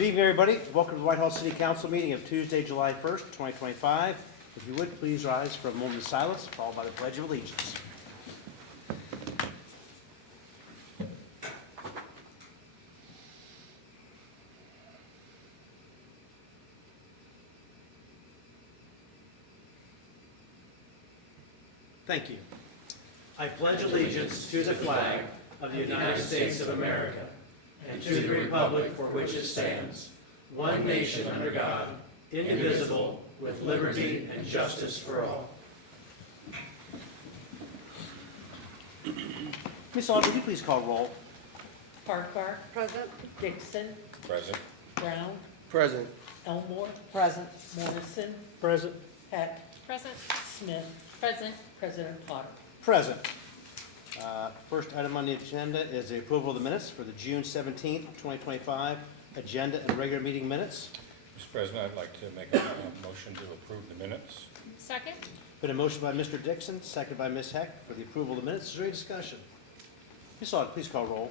Good evening, everybody. Welcome to the Whitehall City Council meeting of Tuesday, July 1st, 2025. If you would, please rise for a moment of silence, followed by the Pledge of Allegiance. Thank you. I pledge allegiance to the flag of the United States of America and to the republic for which it stands, one nation under God, indivisible, with liberty and justice for all. Ms. Aug, would you please call roll? Farquhar. Present. Dixon. Present. Brown. Present. Elmore. Present. Morrison. Present. Heck. Present. Smith. Present. President Potter. Present. First item on the agenda is the approval of the minutes for the June 17th, 2025 agenda and regular meeting minutes. Mr. President, I'd like to make a motion to approve the minutes. Second. Been a motion by Mr. Dixon, second by Ms. Heck for the approval of the minutes. Is there any discussion? Ms. Aug, please call roll.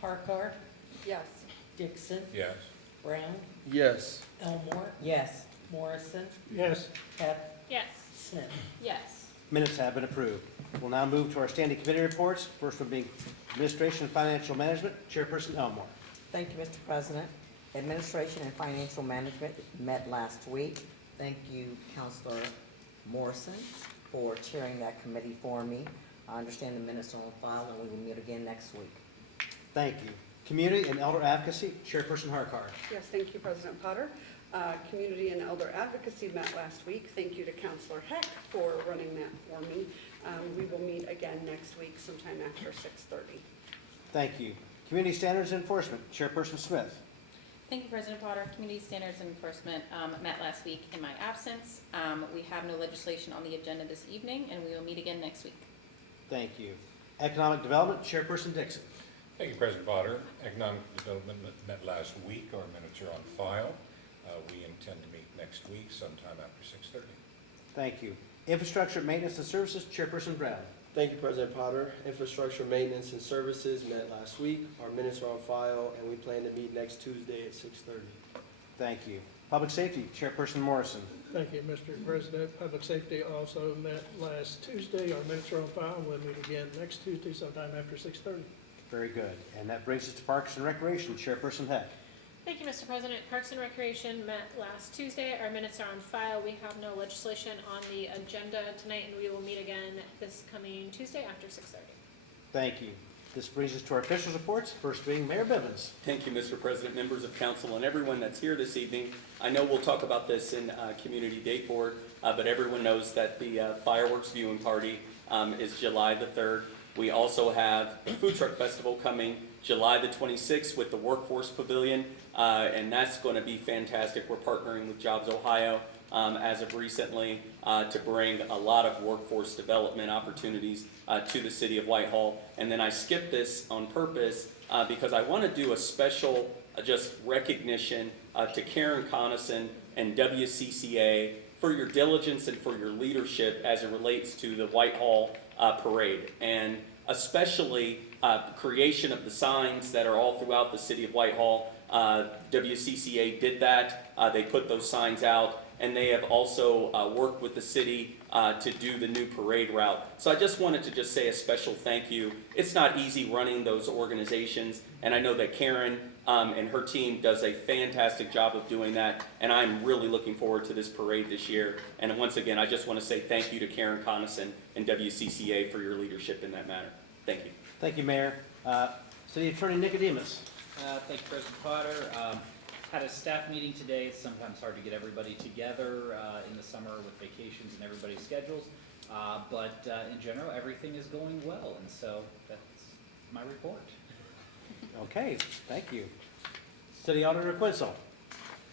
Farquhar. Yes. Dixon. Yes. Brown. Yes. Elmore. Yes. Morrison. Yes. Heck. Yes. Smith. Yes. Minutes have been approved. We'll now move to our standing committee reports. First one being Administration and Financial Management, Chairperson Elmore. Thank you, Mr. President. Administration and Financial Management met last week. Thank you, Councilor Morrison, for chairing that committee for me. I understand the minutes are on file, and we will meet again next week. Thank you. Community and Elder Advocacy, Chairperson Harkar. Yes, thank you, President Potter. Community and Elder Advocacy met last week. Thank you to Councilor Heck for running that for me. We will meet again next week sometime after 6:30. Thank you. Community Standards Enforcement, Chairperson Smith. Thank you, President Potter. Community Standards and Enforcement met last week in my absence. We have no legislation on the agenda this evening, and we will meet again next week. Thank you. Economic Development, Chairperson Dixon. Thank you, President Potter. Economic Development met last week. Our minutes are on file. We intend to meet next week sometime after 6:30. Thank you. Infrastructure, Maintenance, and Services, Chairperson Brown. Thank you, President Potter. Infrastructure Maintenance and Services met last week. Our minutes are on file, and we plan to meet next Tuesday at 6:30. Thank you. Public Safety, Chairperson Morrison. Thank you, Mr. President. Public Safety also met last Tuesday. Our minutes are on file. We'll meet again next Tuesday sometime after 6:30. Very good. And that brings us to Parks and Recreation, Chairperson Heck. Thank you, Mr. President. Parks and Recreation met last Tuesday. Our minutes are on file. We have no legislation on the agenda tonight, and we will meet again this coming Tuesday after 6:30. Thank you. This brings us to our officials' reports, first being Mayor Bivens. Thank you, Mr. President, members of council, and everyone that's here this evening. I know we'll talk about this in Community Date Board, but everyone knows that the fireworks viewing party is July the 3rd. We also have the Food Truck Festival coming July the 26th with the Workforce Pavilion, and that's going to be fantastic. We're partnering with Jobs Ohio as of recently to bring a lot of workforce development opportunities to the city of Whitehall. And then I skipped this on purpose because I want to do a special just recognition to Karen Conason and WCCA for your diligence and for your leadership as it relates to the Whitehall parade, and especially creation of the signs that are all throughout the city of Whitehall. WCCA did that. They put those signs out, and they have also worked with the city to do the new parade route. So I just wanted to just say a special thank you. It's not easy running those organizations, and I know that Karen and her team does a fantastic job of doing that, and I'm really looking forward to this parade this year. And once again, I just want to say thank you to Karen Conason and WCCA for your leadership in that matter. Thank you. Thank you, Mayor. City Attorney Nicodemus. Thank you, President Potter. Had a staff meeting today. It's sometimes hard to get everybody together in the summer with vacations and everybody's schedules. But in general, everything is going well, and so that's my report. Okay, thank you. City Auditor Quinzel.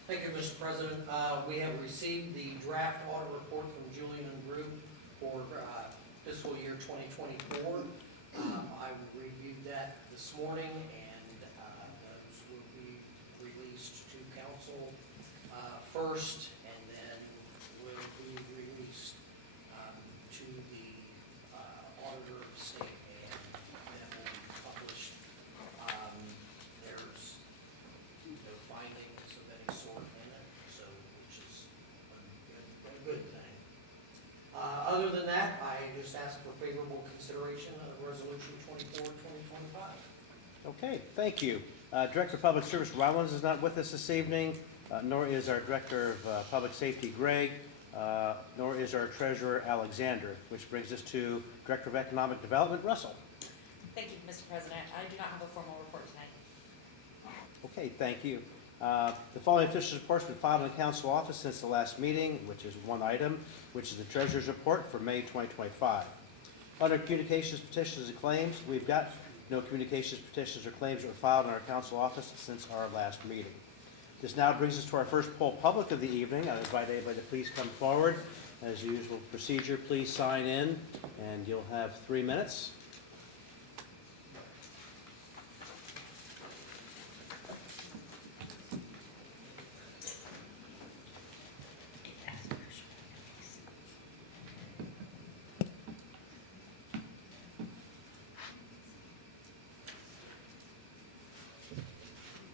Thank you, Mr. President. We have received the draft audit report from Julian Group for fiscal year 2024. I reviewed that this morning, and those will be released to council first, and then will be released to the auditor of state, and then will be published. There's consideration of Resolution 24, 2025. Okay, thank you. Director of Public Service Rollins is not with us this evening, nor is our Director of Public Safety Greg, nor is our Treasurer Alexander, which brings us to Director of Economic Development Russell. Thank you, Mr. President. I do not have a formal report tonight. Okay, thank you. The following official reports have been filed in the council office since the last meeting, which is one item, which is the Treasurer's Report for May 2025. Under communications, petitions, and claims, we've got no communications, petitions, or claims that were filed in our council office since our last meeting. This now brings us to our first poll public of the evening. I invite anybody to please come forward. As usual procedure, please sign in, and you'll have 3 minutes.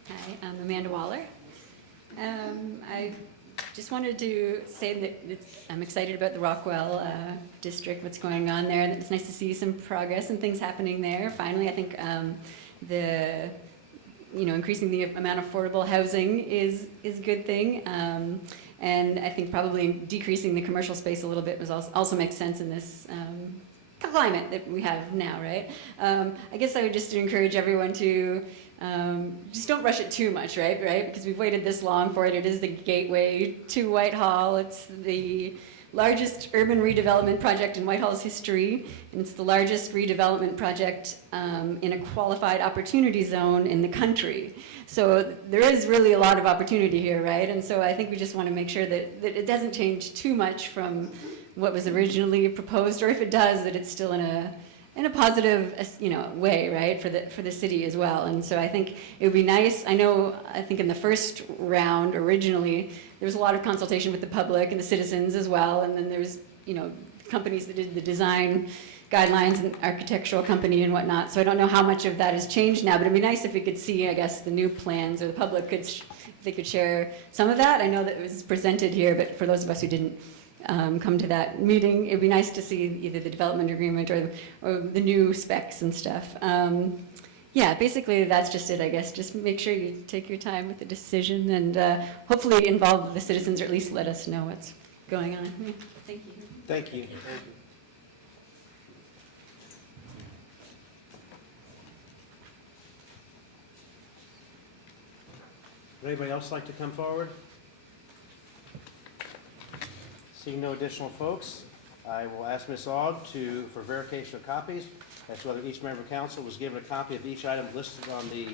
Hi, I'm Amanda Waller. I just wanted to say that I'm excited about the Rockwell district, what's going on there. It's nice to see some progress and things happening there. Finally, I think increasing the amount of affordable housing is a good thing. And I think probably decreasing the commercial space a little bit also makes sense in this climate that we have now, right? I guess I would just encourage everyone to just don't rush it too much, right? Because we've waited this long for it. It is the gateway to Whitehall. It's the largest urban redevelopment project in Whitehall's history, and it's the largest redevelopment project in a qualified opportunity zone in the country. So there is really a lot of opportunity here, right? And so I think we just want to make sure that it doesn't change too much from what was originally proposed, or if it does, that it's still in a positive, way, right, for the city as well. And so I think it would be nice. I think in the first round originally, there was a lot of consultation with the public and the citizens as well. And then there's, companies that did the design guidelines and architectural company and whatnot. So I don't know how much of that has changed now, but it'd be nice if we could see, I guess, the new plans, or the public they could share some of that. I know that it was presented here, but for those of us who didn't come to that meeting, it'd be nice to see either the development agreement or the new specs and stuff. Yeah, basically that's just it, I guess. Just make sure you take your time with the decision, and hopefully involve the citizens, or at least let us know what's going on. Yeah, thank you. Thank you. Would anybody else like to come forward? Seeing no additional folks, I will ask Ms. Aug for verification of copies as to whether each member of council was given a copy of each item listed on the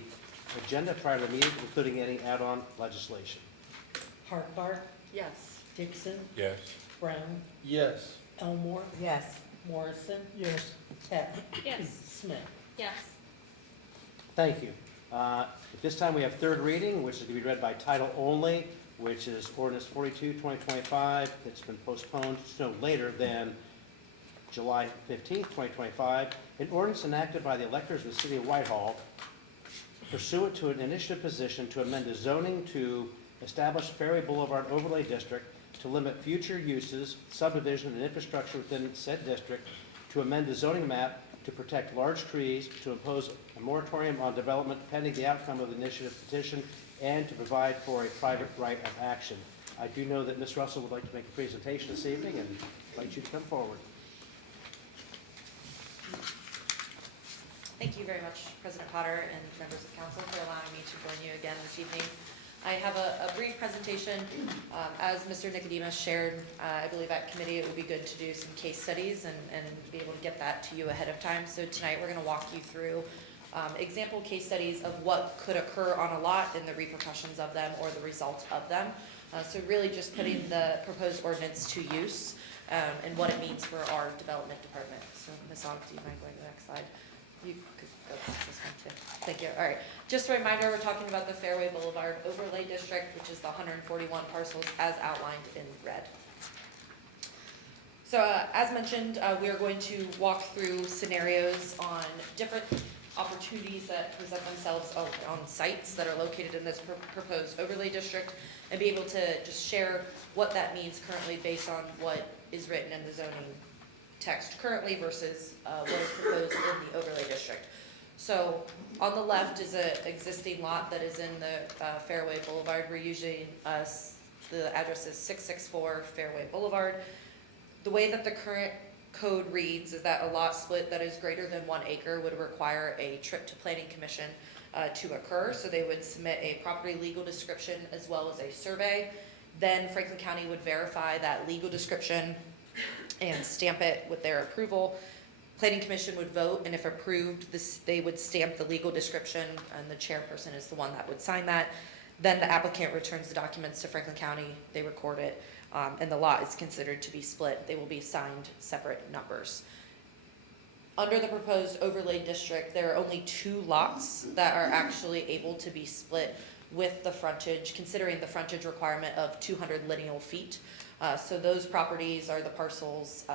agenda prior to the meeting, including any add-on legislation. Hartbarth, Yes. Dixon, Yes. Brown, Yes. Elmore, Yes. Morrison, Yes. Peck, Yes. Smith. Yes. Thank you. At this time, we have third reading, which is to be read by title only, which is ordinance 42, 2025. It's been postponed to no later than July 15th, 2025. An ordinance enacted by the electors of the city of Whitehall pursuant to an initiative position to amend the zoning to establish Fairway Boulevard Overlay District, to limit future uses, subdivision, and infrastructure within said district, to amend the zoning map to protect large trees, to impose a moratorium on development pending the outcome of the initiative petition, and to provide for a private right of action. I do know that Ms. Russell would like to make a presentation this evening, and invite you to come forward. Thank you very much, President Potter and members of council, for allowing me to join you again this evening. I have a brief presentation. As Mr. Nicodemus shared, I believe at committee it would be good to do some case studies and be able to get that to you ahead of time. So tonight we're going to walk you through example case studies of what could occur on a lot and the repercussions of them or the results of them. So really just putting the proposed ordinance to use and what it means for our development department. So Ms. Ogg, do you mind going to the next slide? You could go past this one too. Thank you. All right. Just a reminder, we're talking about the Fairway Boulevard Overlay District, which is the 141 parcels as outlined in red. So as mentioned, we are going to walk through scenarios on different opportunities that present themselves on sites that are located in this proposed overlay district, and be able to just share what that means currently based on what is written in the zoning text currently versus what is proposed in the overlay district. So on the left is an existing lot that is in the Fairway Boulevard. We're using the address is 664 Fairway Boulevard. The way that the current code reads is that a lot split that is greater than 1 acre would require a trip to Planning Commission to occur. So they would submit a property legal description as well as a survey. Then Franklin County would verify that legal description and stamp it with their approval. Planning Commission would vote, and if approved, they would stamp the legal description, and the chairperson is the one that would sign that. Then the applicant returns the documents to Franklin County, they record it, and the lot is considered to be split. They will be assigned separate numbers. Under the proposed overlay district, there are only 2 lots that are actually able to be split with the frontage, considering the frontage requirement of 200 lineal feet. So those properties are the parcels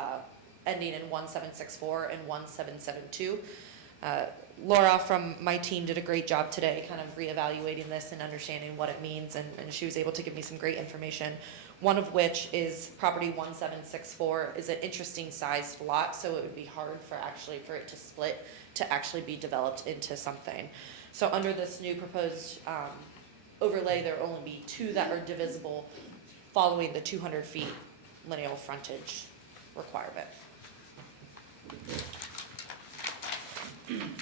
ending in 1764 and 1772. Laura from my team did a great job today kind of reevaluating this and understanding what it means, and she was able to give me some great information. One of which is property 1764 is an interesting sized lot, so it would be hard for it to split to actually be developed into something. So under this new proposed overlay, there will only be 2 that are divisible following the 200 feet lineal frontage requirement.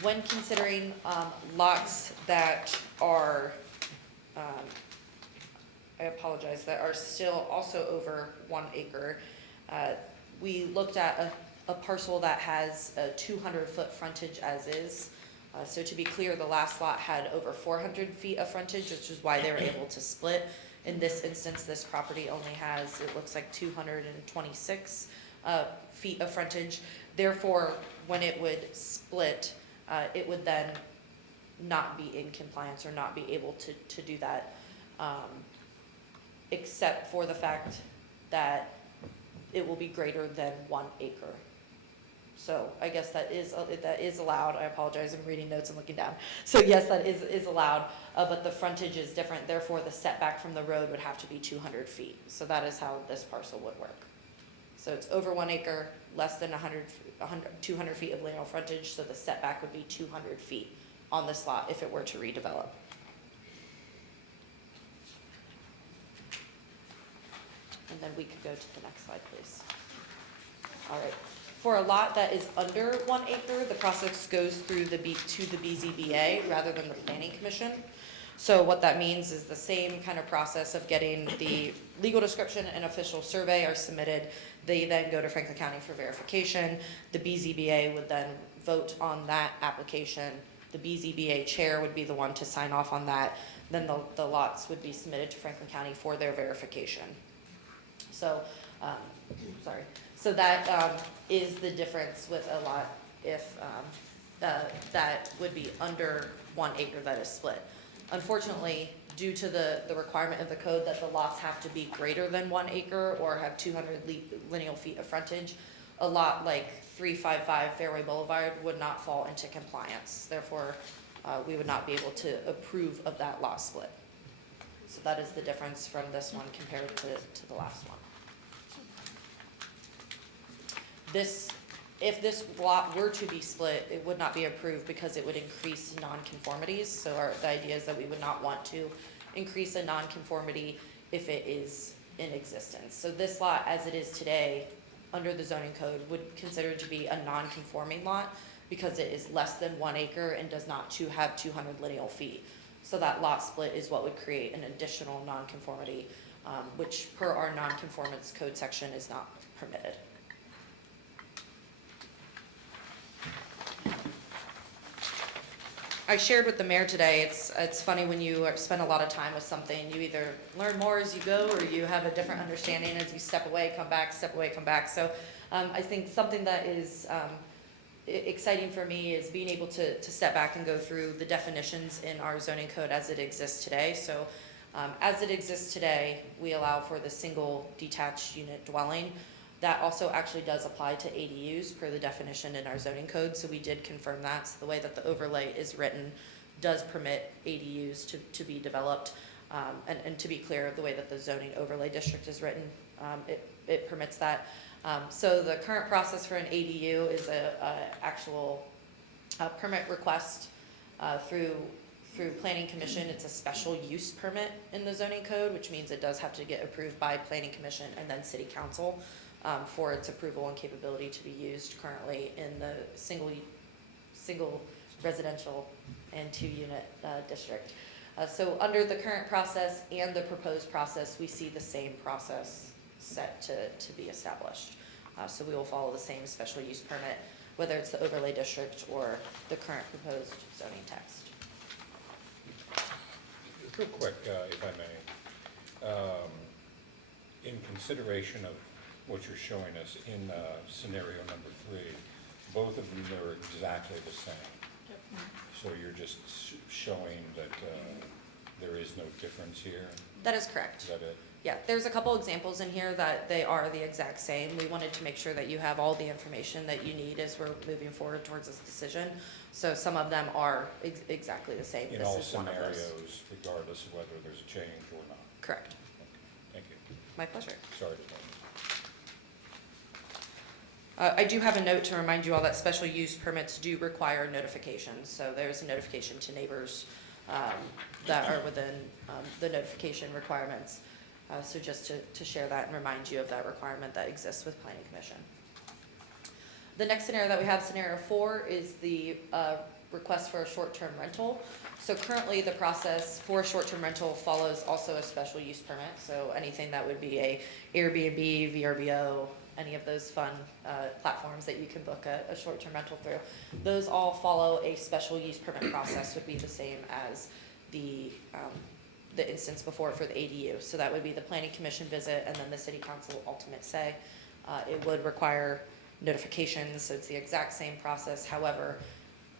When considering lots that are, I apologize, that are still also over 1 acre, we looked at a parcel that has a 200-foot frontage as is. So to be clear, the last lot had over 400 feet of frontage, which is why they were able to split. In this instance, this property only has, it looks like 226 feet of frontage. Therefore, when it would split, it would then not be in compliance or not be able to do that, except for the fact that it will be greater than 1 acre. So I guess that is allowed. I apologize, I'm reading notes and looking down. So yes, that is allowed, but the frontage is different. Therefore, the setback from the road would have to be 200 feet. So that is how this parcel would work. So it's over 1 acre, less than 200 feet of lineal frontage, so the setback would be 200 feet on this lot if it were to redevelop. And then we could go to the next slide, please. All right. For a lot that is under 1 acre, the process goes through to the BZBA rather than the Planning Commission. So what that means is the same kind of process of getting the legal description and official survey are submitted. They then go to Franklin County for verification. The BZBA would then vote on that application. The BZBA chair would be the one to sign off on that. Then the lots would be submitted to Franklin County for their verification. So, So that is the difference with a lot if that would be under 1 acre that is split. Unfortunately, due to the requirement of the code that the lots have to be greater than 1 acre or have 200 lineal feet of frontage, a lot like 355 Fairway Boulevard would not fall into compliance. Therefore, we would not be able to approve of that lot split. So that is the difference from this one compared to the last one. If this lot were to be split, it would not be approved because it would increase nonconformities. So the idea is that we would not want to increase a nonconformity if it is in existence. So this lot, as it is today, under the zoning code, would consider to be a non-conforming lot because it is less than 1 acre and does not have 200 lineal feet. So that lot split is what would create an additional nonconformity, which per our nonconformance code section is not permitted. I shared with the mayor today, it's funny when you spend a lot of time with something, you either learn more as you go or you have a different understanding as you step away, come back, step away, come back. So I think something that is exciting for me is being able to step back and go through the definitions in our zoning code as it exists today. So as it exists today, we allow for the single detached unit dwelling. That also actually does apply to ADUs per the definition in our zoning code, so we did confirm that. So the way that the overlay is written does permit ADUs to be developed. And to be clear, the way that the zoning overlay district is written, it permits that. So the current process for an ADU is a actual permit request through Planning Commission. It's a special use permit in the zoning code, which means it does have to get approved by Planning Commission and then City Council for its approval and capability to be used currently in the single residential and 2-unit district. So under the current process and the proposed process, we see the same process set to be established. So we will follow the same special use permit, whether it's the overlay district or the current proposed zoning text. Real quick, if I may, in consideration of what you're showing us in scenario number 3, both of them are exactly the same. Yep. So you're just showing that there is no difference here? That is correct. Is that it? Yeah, there's a couple examples in here that they are the exact same. We wanted to make sure that you have all the information that you need as we're moving forward towards this decision. So some of them are exactly the same. In This all is one of those. scenarios, regardless of whether there's a change or not? Correct. Okay, thank you. My pleasure. Sorry to know. I do have a note to remind you all that special use permits do require notification. So there's a notification to neighbors that are within the notification requirements. So just to share that and remind you of that requirement that exists with Planning Commission. The next scenario that we have, scenario 4, is the request for a short-term rental. So currently the process for a short-term rental follows also a special use permit. So anything that would be a Airbnb, VRBO, any of those fun platforms that you can book a short-term rental through. Those all follow a special use permit process, would be the same as the instance before for the ADU. So that would be the Planning Commission visit and then the City Council ultimate say. It would require notifications, so it's the exact same process. However,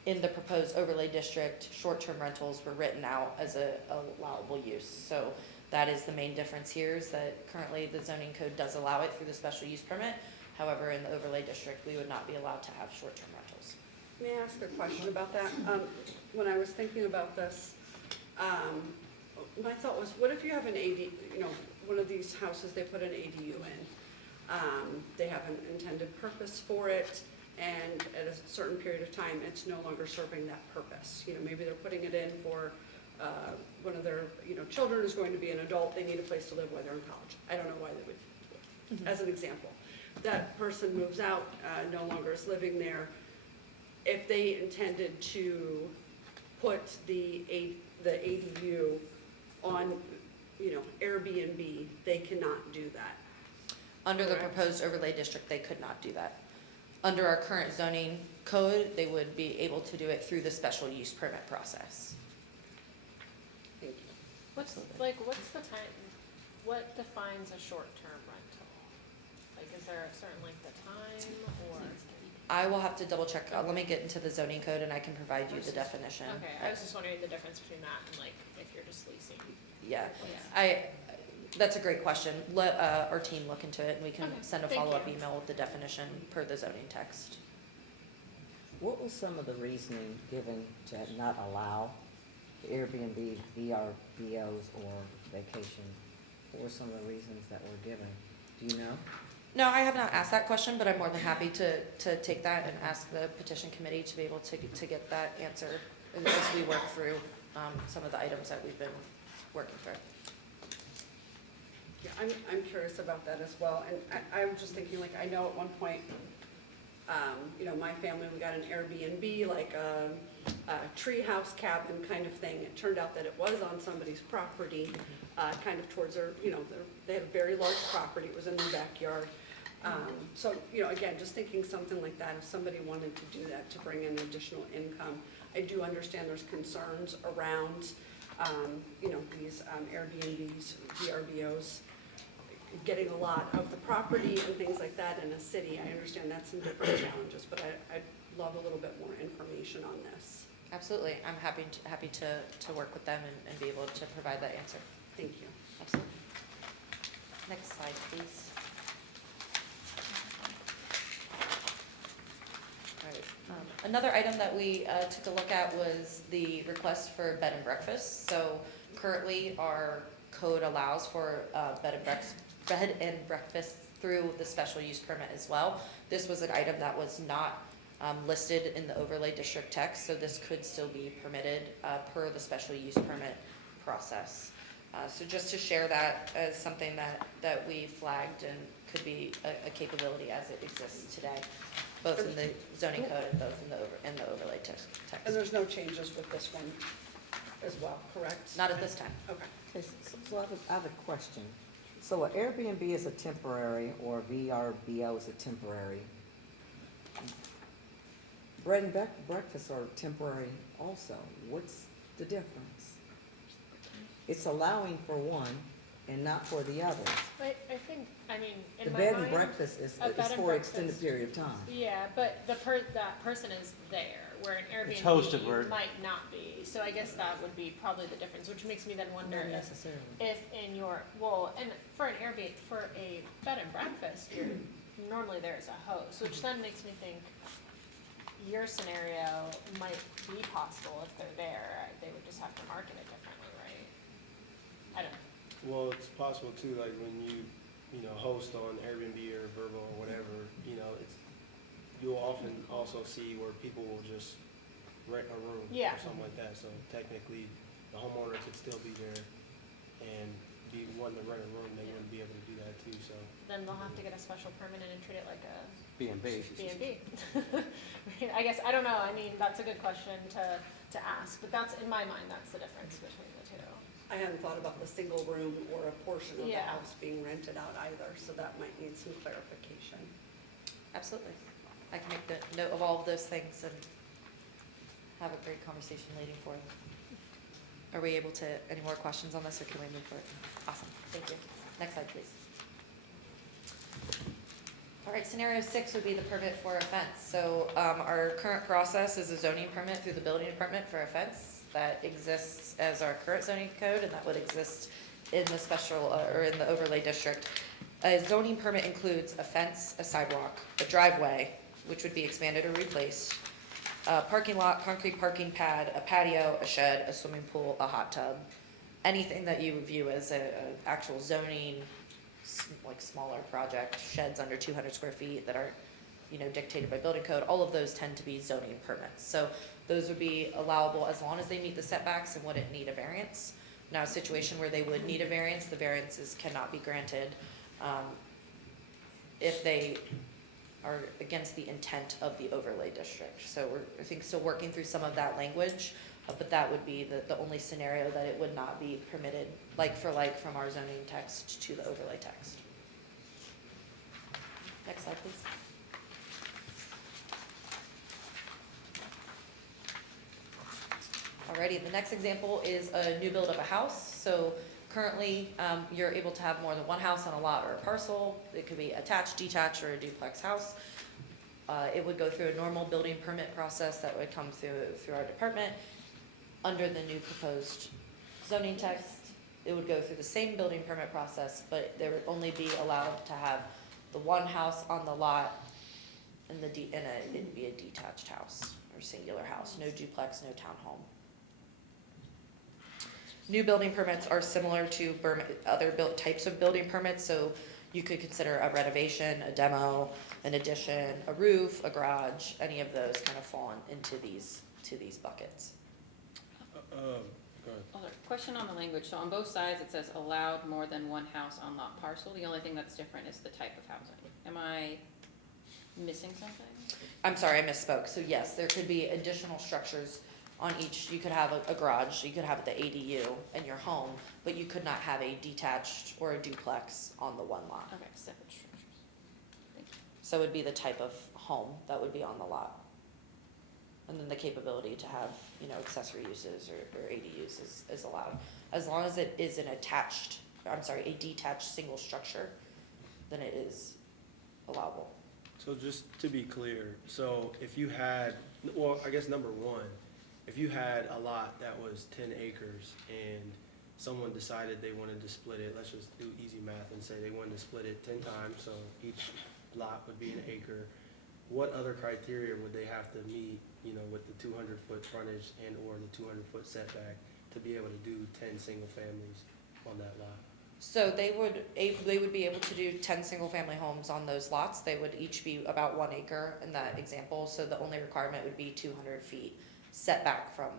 in the proposed overlay district, short-term rentals were written out as a allowable use. So that is the main difference here, is that currently the zoning code does allow it through the special use permit. However, in the overlay district, we would not be allowed to have short-term rentals. May I ask a question about that? When I was thinking about this, my thought was, what if you have an one of these houses, they put an ADU in. They have an intended purpose for it, and at a certain period of time, it's no longer serving that purpose. Maybe they're putting it in for one of their, children is going to be an adult, they need a place to live while they're in college. I don't know why they would, as an example. That person moves out, no longer is living there. If they intended to put the ADU on, Airbnb, they cannot do that. Under the Correct. proposed overlay district, they could not do that. Under our current zoning code, they would be able to do it through the special use permit process. Thank you. What's the time, what defines a short-term rental? Like, is there a certain length of time, or? I will have to double check. Let me get into the zoning code and I can provide you the definition. Okay, I was just wondering the difference between that and like, if you're just leasing. Yeah, that's a great question. Let our team look into it and we can Okay, send a thank follow-up you. email with the definition per the zoning text. What was some of the reasoning given to not allow Airbnb, VRBOs, or vacation? What were some of the reasons that were given? Do you know? No, I have not asked that question, but I'm more than happy to take that and ask the petition committee to be able to get that answer as we work through some of the items that we've been working through. Yeah, I'm curious about that as well, and I was just thinking, like, I know at one point, my family, we got an Airbnb, like a treehouse cabin kind of thing. It turned out that it was on somebody's property, kind of towards their, they had a very large property, it was in their backyard. So, again, just thinking something like that, if somebody wanted to do that to bring in additional income, I do understand there's concerns around, these Airbnbs, VRBOs, getting a lot of the property and things like that in a city. I understand that's some different challenges, but I'd love a little bit more information on this. Absolutely, I'm happy to work with them and be able to provide that answer. Thank you. Absolutely. Next slide, please. All right. Another item that we took a look at was the request for bed and breakfast. So currently, our code allows for bed and breakfasts through the special use permit as well. This was an item that was not listed in the overlay district text, so this could still be permitted per the special use permit process. So just to share that as something that we flagged and could be a capability as it exists today, both in the zoning code and both in the overlay text. And there's no changes with this one as well, correct? Not at this time. Okay. Okay, so I have a question. So an Airbnb is a temporary, or VRBO is a temporary. Bread and breakfast are temporary also. What's the difference? It's allowing for one and not for the others. I think, I mean, in The my bed and mind, breakfast is a bed and for an extended breakfast- period of time. yeah, but that person is there, where an It's hosted, where- Airbnb might not be. So I guess that would be probably the difference, which makes me then wonder Not if necessarily. in your, well, and for an Airbnb, for a bed and breakfast, you're normally there as a host, which then makes me think your scenario might be possible if they're there. They would just have to market it differently, right? I don't know. Well, it's possible too, like when you host on Airbnb or Vrbo or whatever, you'll often also see where people will just rent a room Yeah. or something like that. So technically, the homeowner could still be there and be wanting to rent a room. They wouldn't be able to do that too. So Then they'll have to get a special permit and treat it like a B&B. B&B. Right, I guess, I don't know, I mean, that's a good question to ask, but that's, in my mind, that's the difference between the two. I hadn't thought about the single room or a portion of the Yeah. house being rented out either, so that might need some clarification. Absolutely. I can make the note of all of those things and have a great conversation leading forward. Are we able to, any more questions on this, or can we move forward? Awesome, thank you. Next slide, please. All right, scenario 6 would be the permit for a fence. So our current process is a zoning permit through the building department for a fence that exists as our current zoning code, and that would exist in the special, or in the overlay district. A zoning permit includes a fence, a sidewalk, a driveway, which would be expanded or replaced, a parking lot, concrete parking pad, a patio, a shed, a swimming pool, a hot tub, anything that you would view as a actual zoning, like smaller project, sheds under 200 square feet that are, dictated by building code. All of those tend to be zoning permits. So those would be allowable as long as they meet the setbacks and wouldn't need a variance. Now, a situation where they would need a variance, the variances cannot be granted if they are against the intent of the overlay district. So we're, I think, still working through some of that language, but that would be the only scenario that it would not be permitted, like for like, from our zoning text to the overlay text. Next slide, please. Alrighty, the next example is a new build of a house. So currently, you're able to have more than one house on a lot or a parcel. It could be attached, detached, or a duplex house. It would go through a normal building permit process that would come through our department. Under the new proposed zoning text, it would go through the same building permit process, but there would only be allowed to have the one house on the lot and it'd be a detached house or singular house, no duplex, no townhome. New building permits are similar to other types of building permits, so you could consider a renovation, a demo, an addition, a roof, a garage. Any of those kind of fall into these buckets. go ahead. Other question on the language. So on both sides, it says allowed more than one house on lot parcel. The only thing that's different is the type of housing. Am I missing something? I'm sorry, I misspoke. So yes, there could be additional structures on each. You could have a garage, you could have the ADU in your home, but you could not have a detached or a duplex on the one lot. Okay, separate structures. Thank you. So it would be the type of home that would be on the lot. And then the capability to have, accessory uses or ADUs is allowed. As long as it is a detached single structure, then it is allowable. So just to be clear, so if you had, I guess number one, if you had a lot that was 10 acres and someone decided they wanted to split it, let's just do easy math and say they wanted to split it 10 times, so each lot would be an acre, what other criteria would they have to meet, with the 200-foot frontage and or the 200-foot setback to be able to do 10 single families on that lot? So they would be able to do 10 single-family homes on those lots. They would each be about 1 acre in that example, so the only requirement would be 200 feet setback from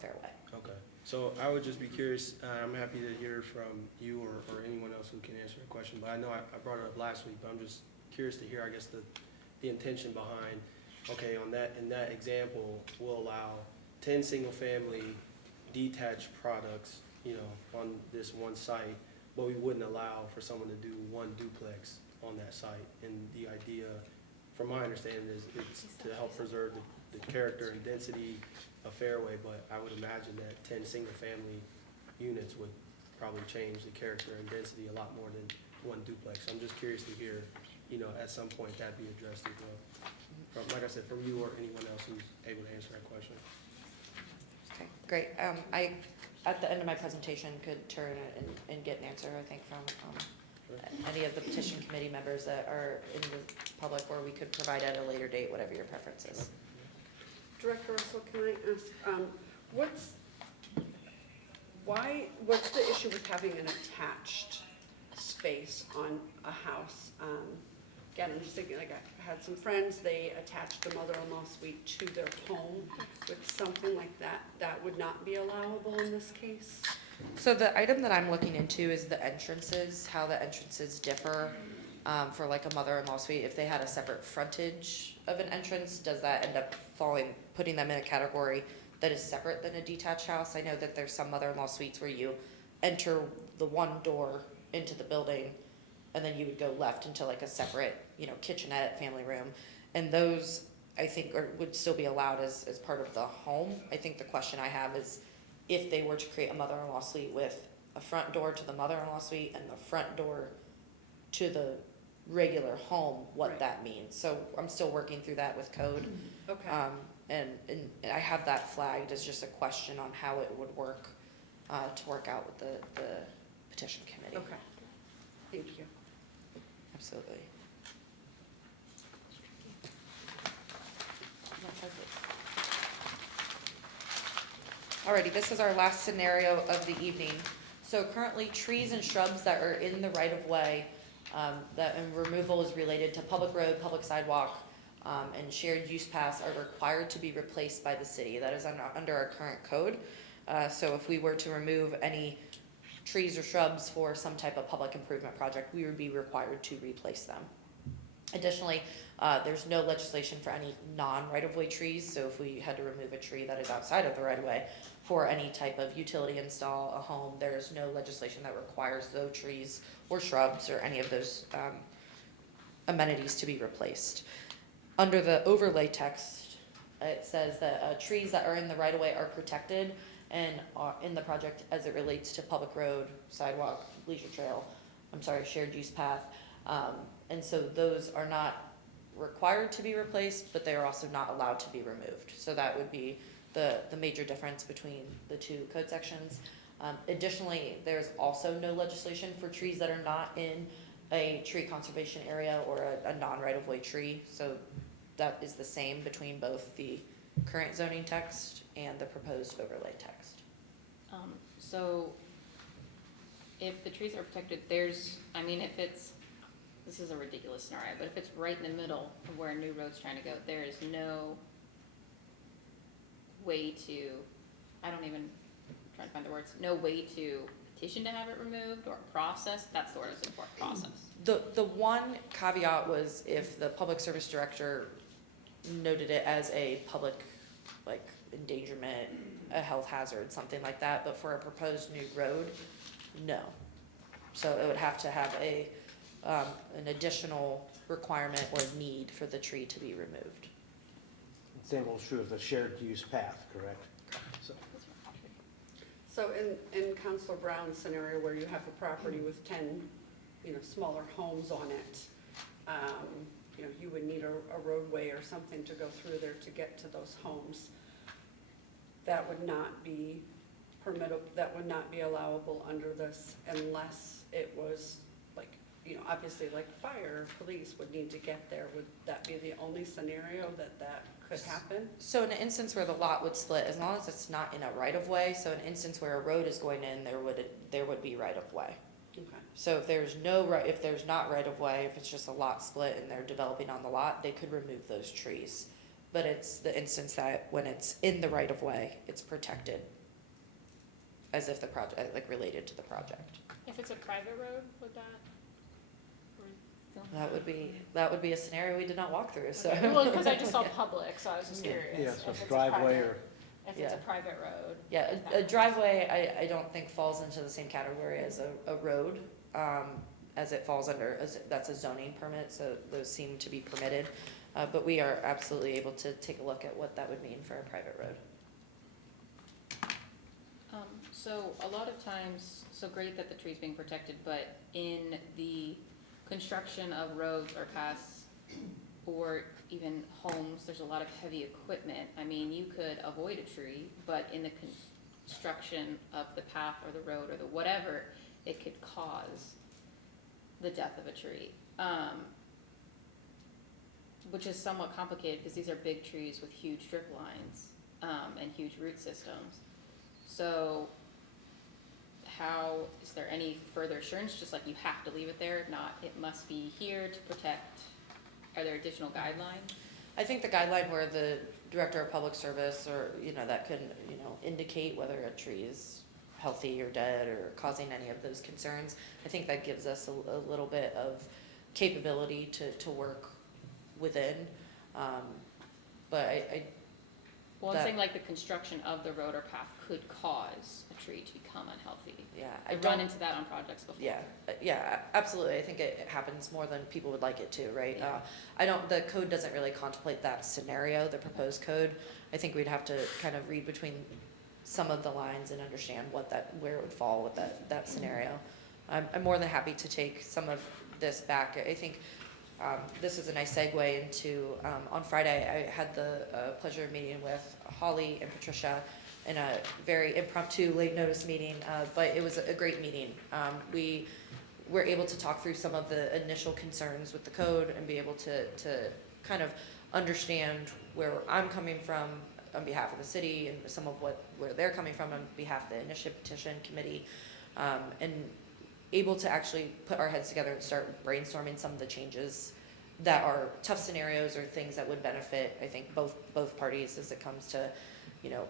fairway. Okay, so I would just be curious, I'm happy to hear from you or anyone else who can answer the question, but I know I brought it up last week, but I'm just curious to hear, I guess, the intention behind, okay, in that example, we'll allow 10 single-family detached products, on this one site, but we wouldn't allow for someone to do one duplex on that site. And the idea, from my understanding, is it's to help preserve the character and density of Fairway, but I would imagine that 10 single-family units would probably change the character and density a lot more than one duplex. I'm just curious to hear, at some point that'd be addressed as well. Like I said, from you or anyone else who's able to answer that question. Okay, great. I, at the end of my presentation, could turn and get an answer, I think, from any of the petition committee members that are in the public, or we could provide at a later date, whatever your preference is. Director Russell, can I ask, what's the issue with having an attached space on a house? Again, I'm just thinking, like, I had some friends, they attached a mother-in-law suite to their home. Would something like that would not be allowable in this case? So the item that I'm looking into is the entrances, how the entrances differ for like a mother-in-law suite. If they had a separate frontage of an entrance, does that end up putting them in a category that is separate than a detached house? I know that there's some mother-in-law suites where you enter the one door into the building and then you would go left into like a separate, kitchenette, family room. And those, I think, would still be allowed as part of the home. I think the question I have is if they were to create a mother-in-law suite with a front door to the mother-in-law suite and the front door to the regular home, what Right. that means. So I'm still working through that with code. Okay. And I have that flagged as just a question on how it would work to work out with the petition committee. Okay. Thank you. Absolutely. Alrighty, this is our last scenario of the evening. So currently, trees and shrubs that are in the right-of-way, and removal is related to public road, public sidewalk, and shared use paths are required to be replaced by the city. That is under our current code. So if we were to remove any trees or shrubs for some type of public improvement project, we would be required to replace them. Additionally, there's no legislation for any non-right-of-way trees, so if we had to remove a tree that is outside of the right-of-way for any type of utility install, a home, there's no legislation that requires those trees or shrubs or any of those amenities to be replaced. Under the overlay text, it says that trees that are in the right-of-way are protected and are in the project as it relates to public road, sidewalk, leisure trail, shared use path. And so those are not required to be replaced, but they are also not allowed to be removed. So that would be the major difference between the two code sections. Additionally, there's also no legislation for trees that are not in a tree conservation area or a non-right-of-way tree. So that is the same between both the current zoning text and the proposed overlay text. So if the trees are protected, this is a ridiculous scenario, but if it's right in the middle of where a new road's trying to go, there is no way to, trying to find the words, no way to petition to have it removed or process. That's the word I was looking for, process. The one caveat was if the public service director noted it as a public, endangerment, a health hazard, something like that, but for a proposed new road, no. So it would have to have an additional requirement or need for the tree to be removed. Same holds true of the shared use path, correct? So in Councilor Brown's scenario where you have a property with 10, smaller homes on it, you would need a roadway or something to go through there to get to those homes. That would not be that would not be allowable under this unless it was obviously fire, police would need to get there. Would that be the only scenario that could happen? So in an instance where the lot would split, as long as it's not in a right-of-way, so an instance where a road is going in, there would be right-of-way. Okay. So if there's not right of way, if it's just a lot split and they're developing on the lot, they could remove those trees. But it's the instance that when it's in the right of way, it's protected as if the project, like related to the project. If it's a private road, would that? That would be a scenario we did not walk through, so. Okay. Well, because I just saw public, so I was just curious. Yeah, so if it's a driveway private- or, If it's a Yeah. private road. Yeah, if that a makes driveway, I don't think falls into the same category as a road, as it falls under, that's a zoning permit, so those seem to be permitted. But we are absolutely able to take a look at what that would mean for a private road. So a lot of times, so great that the tree's being protected, but in the construction of roads or paths or even homes, there's a lot of heavy equipment. I mean, you could avoid a tree, but in the construction of the path or the road or the whatever, it could cause the death of a tree. Which is somewhat complicated because these are big trees with huge drip lines, and huge root systems. So is there any further assurance, just like you have to leave it there, if not, it must be here to protect? Are there additional guidelines? I think the guideline where the director of public service or, that can, indicate whether a tree is healthy or dead or causing any of those concerns, I think that gives us a little bit of capability to work within. But Well, I'm saying like the construction of the road or path could cause a tree to become unhealthy. yeah, I've run into that on projects before. Yeah, absolutely. I think it happens more than people would like it to, right? Yeah. The code doesn't really contemplate that scenario, the proposed code. I think we'd have to kind of read between some of the lines and understand where it would fall with that scenario. I'm more than happy to take some of this back. I think this is a nice segue into, on Friday, I had the pleasure of meeting with Holly and Patricia in a very impromptu late notice meeting, but it was a great meeting. We were able to talk through some of the initial concerns with the code and be able to kind of understand where I'm coming from on behalf of the city and some of where they're coming from on behalf of the initiative petition committee, and able to actually put our heads together and start brainstorming some of the changes that are tough scenarios or things that would benefit, I think, both parties as it comes to,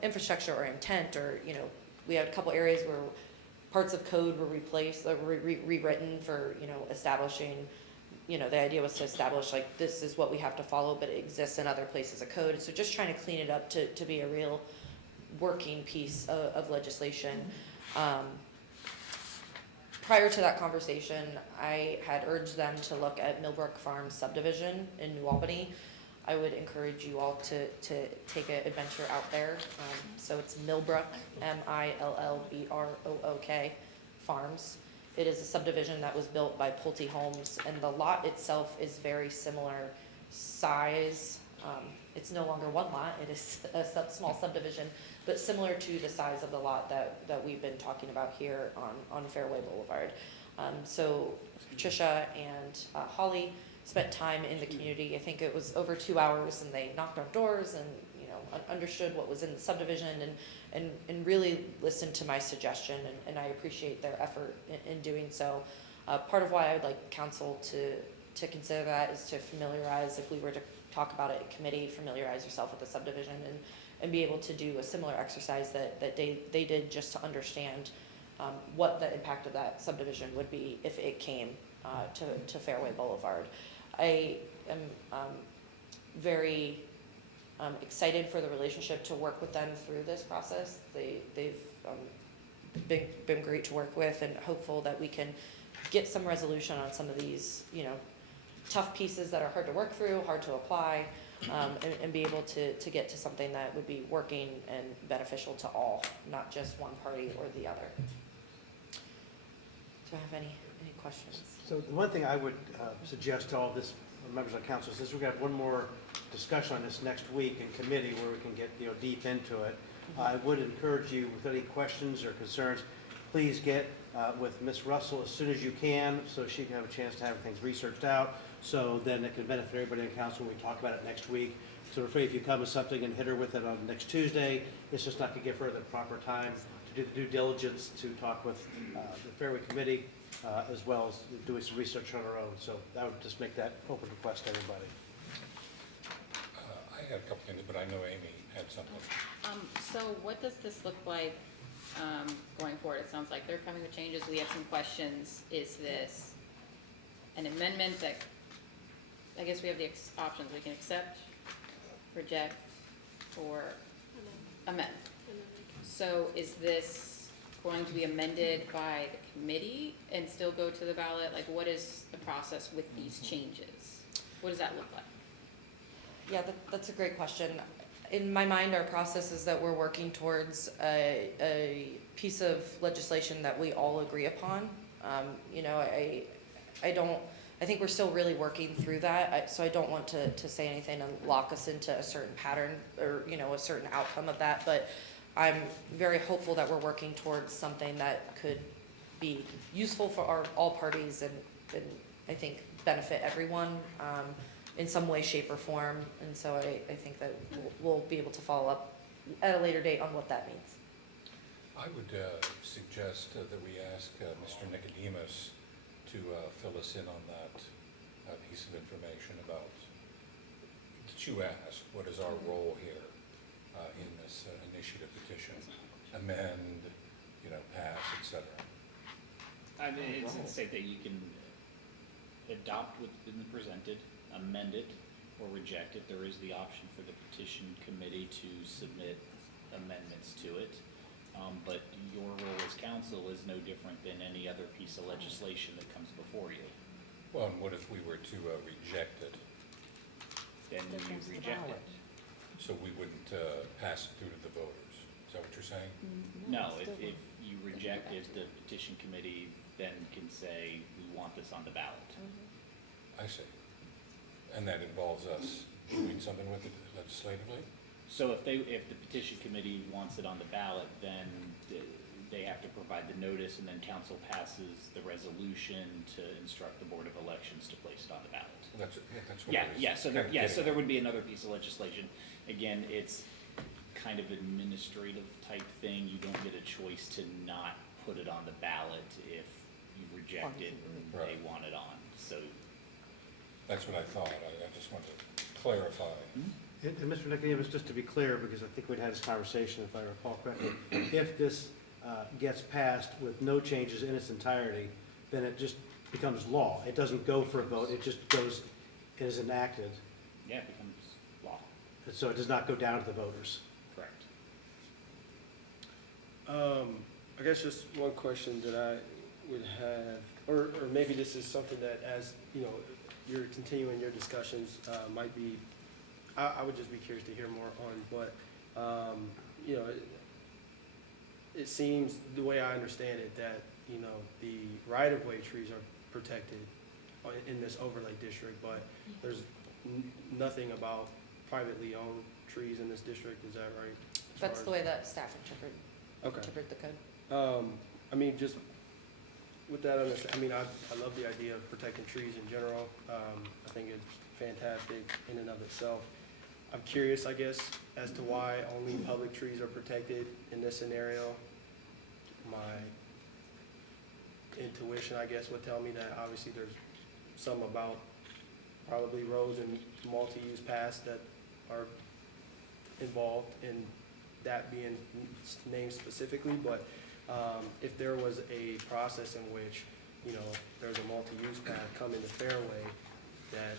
infrastructure or intent, or, we had a couple areas where parts of code were replaced, or rewritten for, establishing, the idea was to establish like this is what we have to follow, but it exists in other places of code. So just trying to clean it up to be a real working piece of legislation. Prior to that conversation, I had urged them to look at Millbrook Farms subdivision in New Albany. I would encourage you all to take an adventure out there. So it's Millbrook, Millbrook Farms. It is a subdivision that was built by Pulte Homes, and the lot itself is very similar size. It's no longer one lot, it is a small subdivision, but similar to the size of the lot that we've been talking about here on Fairway Boulevard. So Patricia and Holly spent time in the community. I think it was over 2 hours, and they knocked on doors and understood what was in the subdivision and really listened to my suggestion, and I appreciate their effort in doing so. Part of why I would like council to consider that is to familiarize, if we were to talk about it in committee, familiarize yourself with the subdivision and be able to do a similar exercise that they did, just to understand what the impact of that subdivision would be if it came to Fairway Boulevard. I am very excited for the relationship to work with them through this process. They've been great to work with, and hopeful that we can get some resolution on some of these, tough pieces that are hard to work through, hard to apply, and be able to get to something that would be working and beneficial to all, not just one party or the other. Do I have any questions? So the one thing I would suggest to all of this members of council, since we're going to have one more discussion on this next week in committee where we can get deep into it, I would encourage you, with any questions or concerns, please get with Ms. Russell as soon as you can, so she can have a chance to have things researched out, so then it can benefit everybody in council when we talk about it next week. So I'm afraid if you come with something and hit her with it on next Tuesday, it's just not going to give her the proper time to do the due diligence to talk with the Fairway Committee, as well as doing some research on our own. So I would just make that open request to everybody. I had a couple things, but I know Amy had something. So what does this look like, going forward? It sounds like they're coming with changes, we have some questions. Is this an amendment that, I guess we have the options, we can accept, reject, or amend. So is this going to be amended by the committee and still go to the ballot? Like, what is the process with these changes? What does that look like? Yeah, that's a great question. In my mind, our process is that we're working towards a piece of legislation that we all agree upon. You know, I think we're still really working through that, so I don't want to say anything and lock us into a certain pattern or, you know, a certain outcome of that, but I'm very hopeful that we're working towards something that could be useful for all parties and I think benefit everyone in some way, shape, or form. And so I think that we'll be able to follow up at a later date on what that means. I would suggest that we ask Mr. Nicodemus to fill us in on that piece of information about, that you asked, what is our role here in this initiative petition, amend, you know, pass, etc. I mean, it's safe that you can adopt what's been presented, amend it, or reject it. There is the option for the petition committee to submit amendments to it. But your role as council is no different than any other piece of legislation that comes before you. Well, and what if we were to reject it? Then you reject it. So we wouldn't pass it through to the voters? Is that what you're saying? No, if you reject it, the petition committee then can say, we want this on the ballot. I see. And that involves us doing something with it legislatively? So if the petition committee wants it on the ballot, then they have to provide the notice, and then council passes the resolution to instruct the Board of Elections to place it on the ballot. That's what I was So there would be another piece of legislation. Again, it's kind of administrative type thing. You don't get a choice to not put it on the ballot if you reject it and they want it on. So that's what I thought. I just wanted to clarify. And Mr. Nicodemus, just to be clear, because I think we'd had this conversation, if I recall correctly, if this gets passed with no changes in its entirety, then it just becomes law. It doesn't go for a vote, it just goes, it is enacted. yeah, it becomes law. So it does not go down to the voters. Correct. I guess just one question that I would have, or maybe this is something that, as you know, you're continuing your discussions, might be, I would just be curious to hear more on what, you know, it seems, the way I understand it, that, you know, the right-of-way trees are protected in this overlay district, but there's nothing about privately owned trees in this district, is that right? That's the way that staff Okay. interpret the code. I mean, just with that understanding, I mean, I love the idea of protecting trees in general. I think it's fantastic in and of itself. I'm curious, I guess, as to why only public trees are protected in this scenario. My intuition, I guess, would tell me that obviously there's some about probably roads and multi-use paths that are involved in that being named specifically, but if there was a process in which, you know, there's a multi-use path coming to Fairway that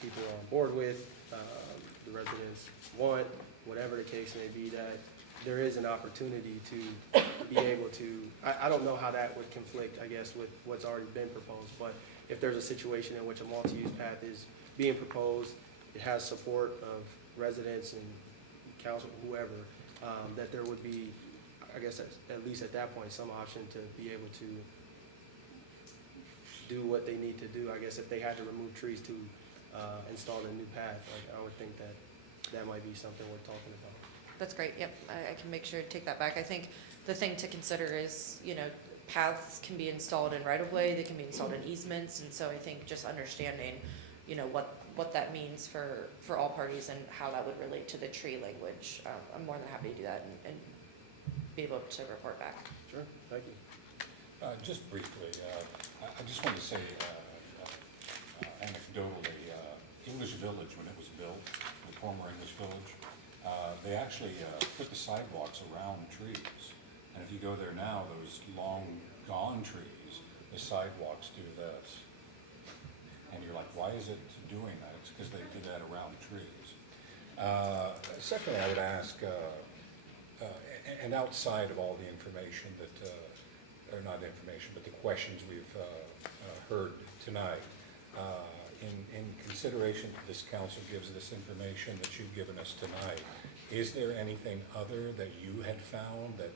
people are on board with, the residents want, whatever the case may be, that there is an opportunity to be able to, I don't know how that would conflict, I guess, with what's already been proposed, but if there's a situation in which a multi-use path is being proposed, it has support of residents and council, whoever, that there would be, I guess, at least at that point, some option to be able to do what they need to do. I guess if they had to remove trees to install a new path, I would think that that might be something we're talking about. That's great, yep, I can make sure to take that back. I think the thing to consider is, you know, paths can be installed in right-of-way, they can be installed in easements, and so I think just understanding, you know, what that means for all parties and how that would relate to the tree language. I'm more than happy to do that and be able to report back. Sure, thank you. Just briefly, I just want to say anecdotally, English Village, when it was built, the former English Village, they actually put the sidewalks around trees. And if you go there now, those long gone trees, the sidewalks do this. And you're like, why is it doing that? It's because they did that around trees. Secondly, I would ask, and outside of all the information that, or not information, but the questions we've heard tonight, in consideration that this council gives this information that you've given us tonight, is there anything other that you had found that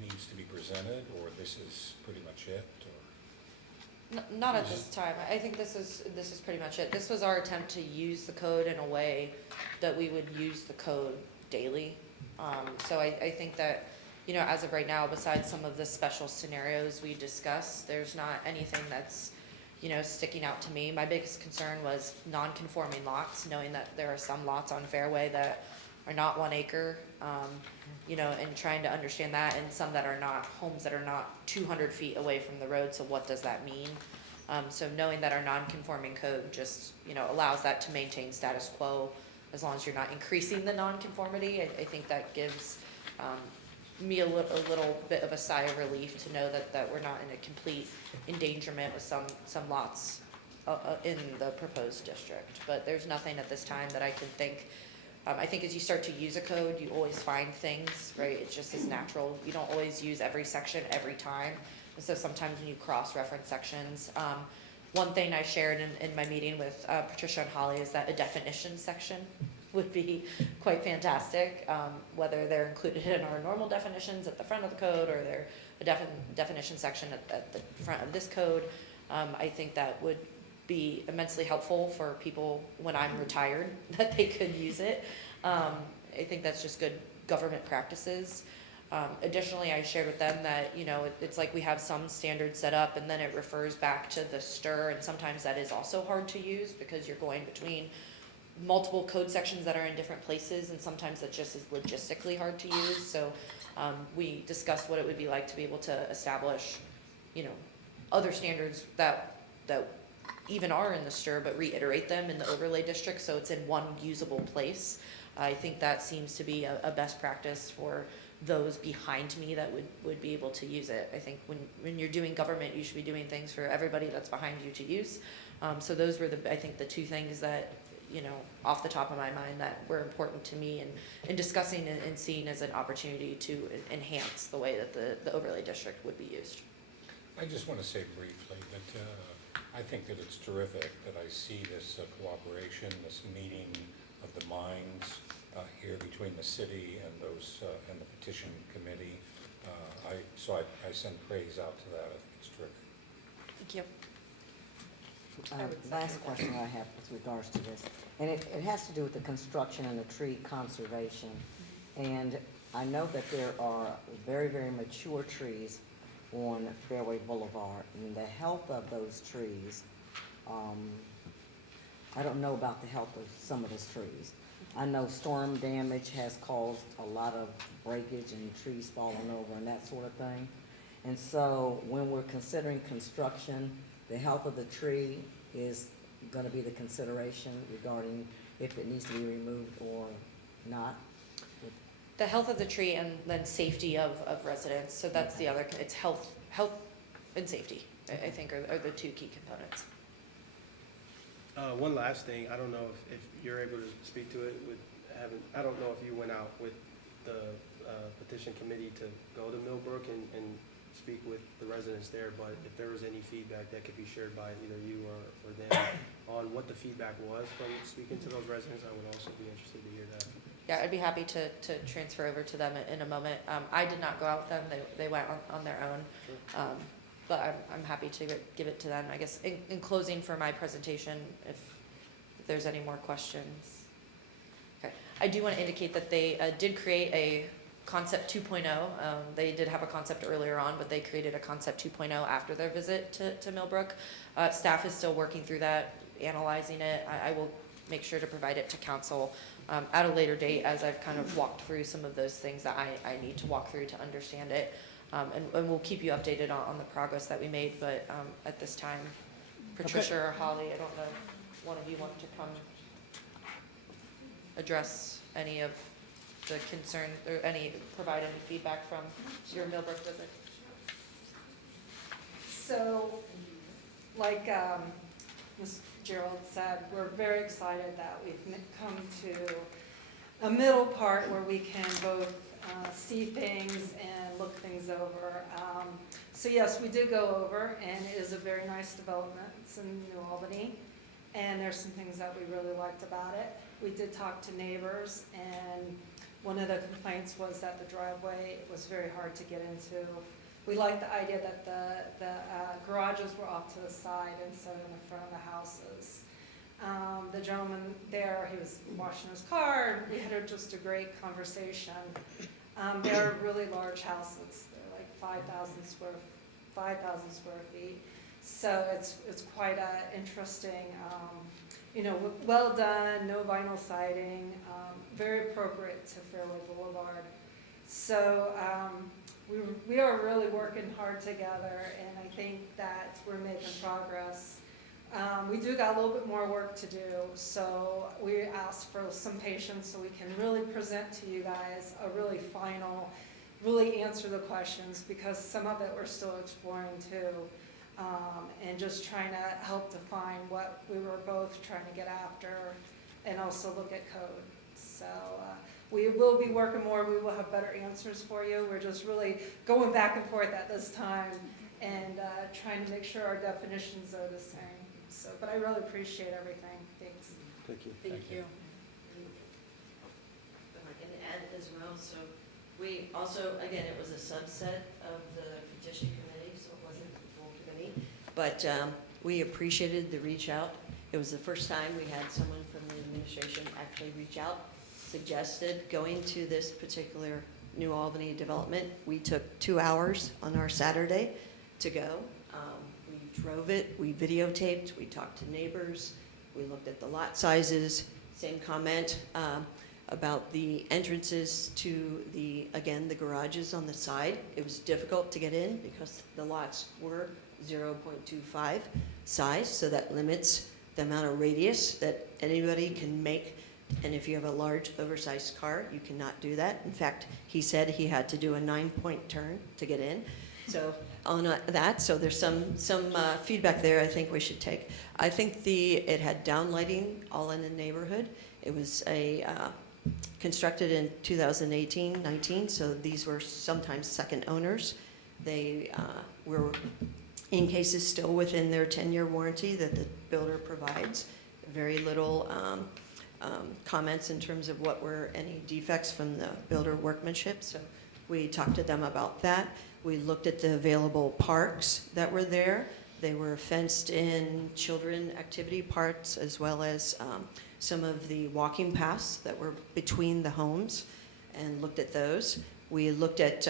needs to be presented, or this is pretty much it? Or? Not at this time. I think this is pretty much it. This was our attempt to use the code in a way that we would use the code daily. So I think that, you know, as of right now, besides some of the special scenarios we discussed, there's not anything that's, you know, sticking out to me. My biggest concern was non-conforming lots, knowing that there are some lots on Fairway that are not 1 acre, you know, and trying to understand that, and some that are not, homes that are not 200 feet away from the road, so what does that mean? So knowing that our non-conforming code just, you know, allows that to maintain status quo, as long as you're not increasing the non-conformity, I think that gives me a little bit of a sigh of relief to know that we're not in a complete endangerment with some lots in the proposed district. But there's nothing at this time that I can think. I think as you start to use a code, you always find things, right? It's just as natural. You don't always use every section every time. And so sometimes when you cross-reference sections, one thing I shared in my meeting with Patricia and Holly is that a definition section would be quite fantastic, whether they're included in our normal definitions at the front of the code, or they're a definition section at the front of this code. I think that would be immensely helpful for people when I'm retired, that they could use it. I think that's just good government practices. Additionally, I shared with them that, you know, it's like we have some standards set up and then it refers back to the STR, and sometimes that is also hard to use because you're going between multiple code sections that are in different places, and sometimes that just is logistically hard to use. So we discussed what it would be like to be able to establish, you know, other standards that even are in the STR, but reiterate them in the overlay district, so it's in one usable place. I think that seems to be a best practice for those behind me that would be able to use it. I think when you're doing government, you should be doing things for everybody that's behind you to use. So those were I think the two things that, you know, off the top of my mind that were important to me, and in discussing and seeing as an opportunity to enhance the way that the overlay district would be used. I just want to say briefly that I think that it's terrific that I see this cooperation, this meeting of the minds here between the city and those and the petition committee. So I send praise out to that. I think it's terrific. Thank you. Last question I have with regards to this, and it has to do with the construction and the tree conservation. And I know that there are very, very mature trees on Fairway Boulevard, and the health of those trees, I don't know about the health of some of those trees. I know storm damage has caused a lot of breakage and trees falling over and that sort of thing. And so when we're considering construction, the health of the tree is going to be the consideration regarding if it needs to be removed or not. The health of the tree and then safety of residents. So that's the other, it's health and safety, I think are the two key components. One last thing, I don't know if you're able to speak to it with I don't know if you went out with the petition committee to go to Millbrook and speak with the residents there, but if there was any feedback that could be shared by either you or them on what the feedback was from speaking to those residents, I would also be interested to hear that. Yeah, I'd be happy to transfer over to them in a moment. I did not go out with them, they went on their own. Sure. But I'm happy to give it to them. I guess in closing for my presentation, if there's any more questions. Okay, I do want to indicate that they did create a concept 2.0. They did have a concept earlier on, but they created a concept 2.0 after their visit to Millbrook. Staff is still working through that, analyzing it. I will make sure to provide it to council at a later date, as I've kind of walked through some of those things that I need to walk through to understand it. And we'll keep you updated on the progress that we made, but at this time, Patricia or Holly, I don't know if one of you want to come address any of the concern, or provide any feedback from your Millbrook visit. So, like Ms. Gerald said, we're very excited that we've come to a middle part where we can both see things and look things over. So yes, we did go over, and it is a very nice development. It's in New Albany, and there's some things that we really liked about it. We did talk to neighbors, and one of the complaints was that the driveway was very hard to get into. We liked the idea that the garages were off to the side instead of in the front of the houses. The gentleman there, he was washing his car, and we had just a great conversation. They're really large houses. They're like 5,000 square feet. So it's quite interesting, well done, no vinyl siding, very appropriate to Fairway Boulevard. So we are really working hard together, and I think that we're making progress. We do got a little bit more work to do, so we asked for some patience so we can really present to you guys a really final, really answer the questions, because some of it we're still exploring too, and just trying to help define what we were both trying to get after, and also look at code. So we will be working more. We will have better answers for you. We're just really going back and forth at this time and trying to make sure our definitions are the same. So, but I really appreciate everything. Thanks. Thank you. Thank you. If I can add as well, so we also, again, it was a subset of the petition committee, so it wasn't the full committee, but we appreciated the reach out. It was the first time we had someone from the administration actually reach out, suggested going to this particular New Albany development. We took 2 hours on our Saturday to go. We drove it, we videotaped, we talked to neighbors, we looked at the lot sizes, same comment about the entrances to the garages on the side. It was difficult to get in because the lots were 0.25 size, so that limits the amount of radius that anybody can make. And if you have a large oversized car, you cannot do that. In fact, he said he had to do a 9-point turn to get in. So on that, so there's some feedback there I think we should take. I think it had downlighting all in the neighborhood. It was constructed in 2018-19, so these were sometimes second owners. They were in cases still within their 10-year warranty that the builder provides. Very little comments in terms of what were any defects from the builder workmanship, so we talked to them about that. We looked at the available parks that were there. They were fenced-in children activity parks, as well as some of the walking paths that were between the homes, and looked at those. We looked at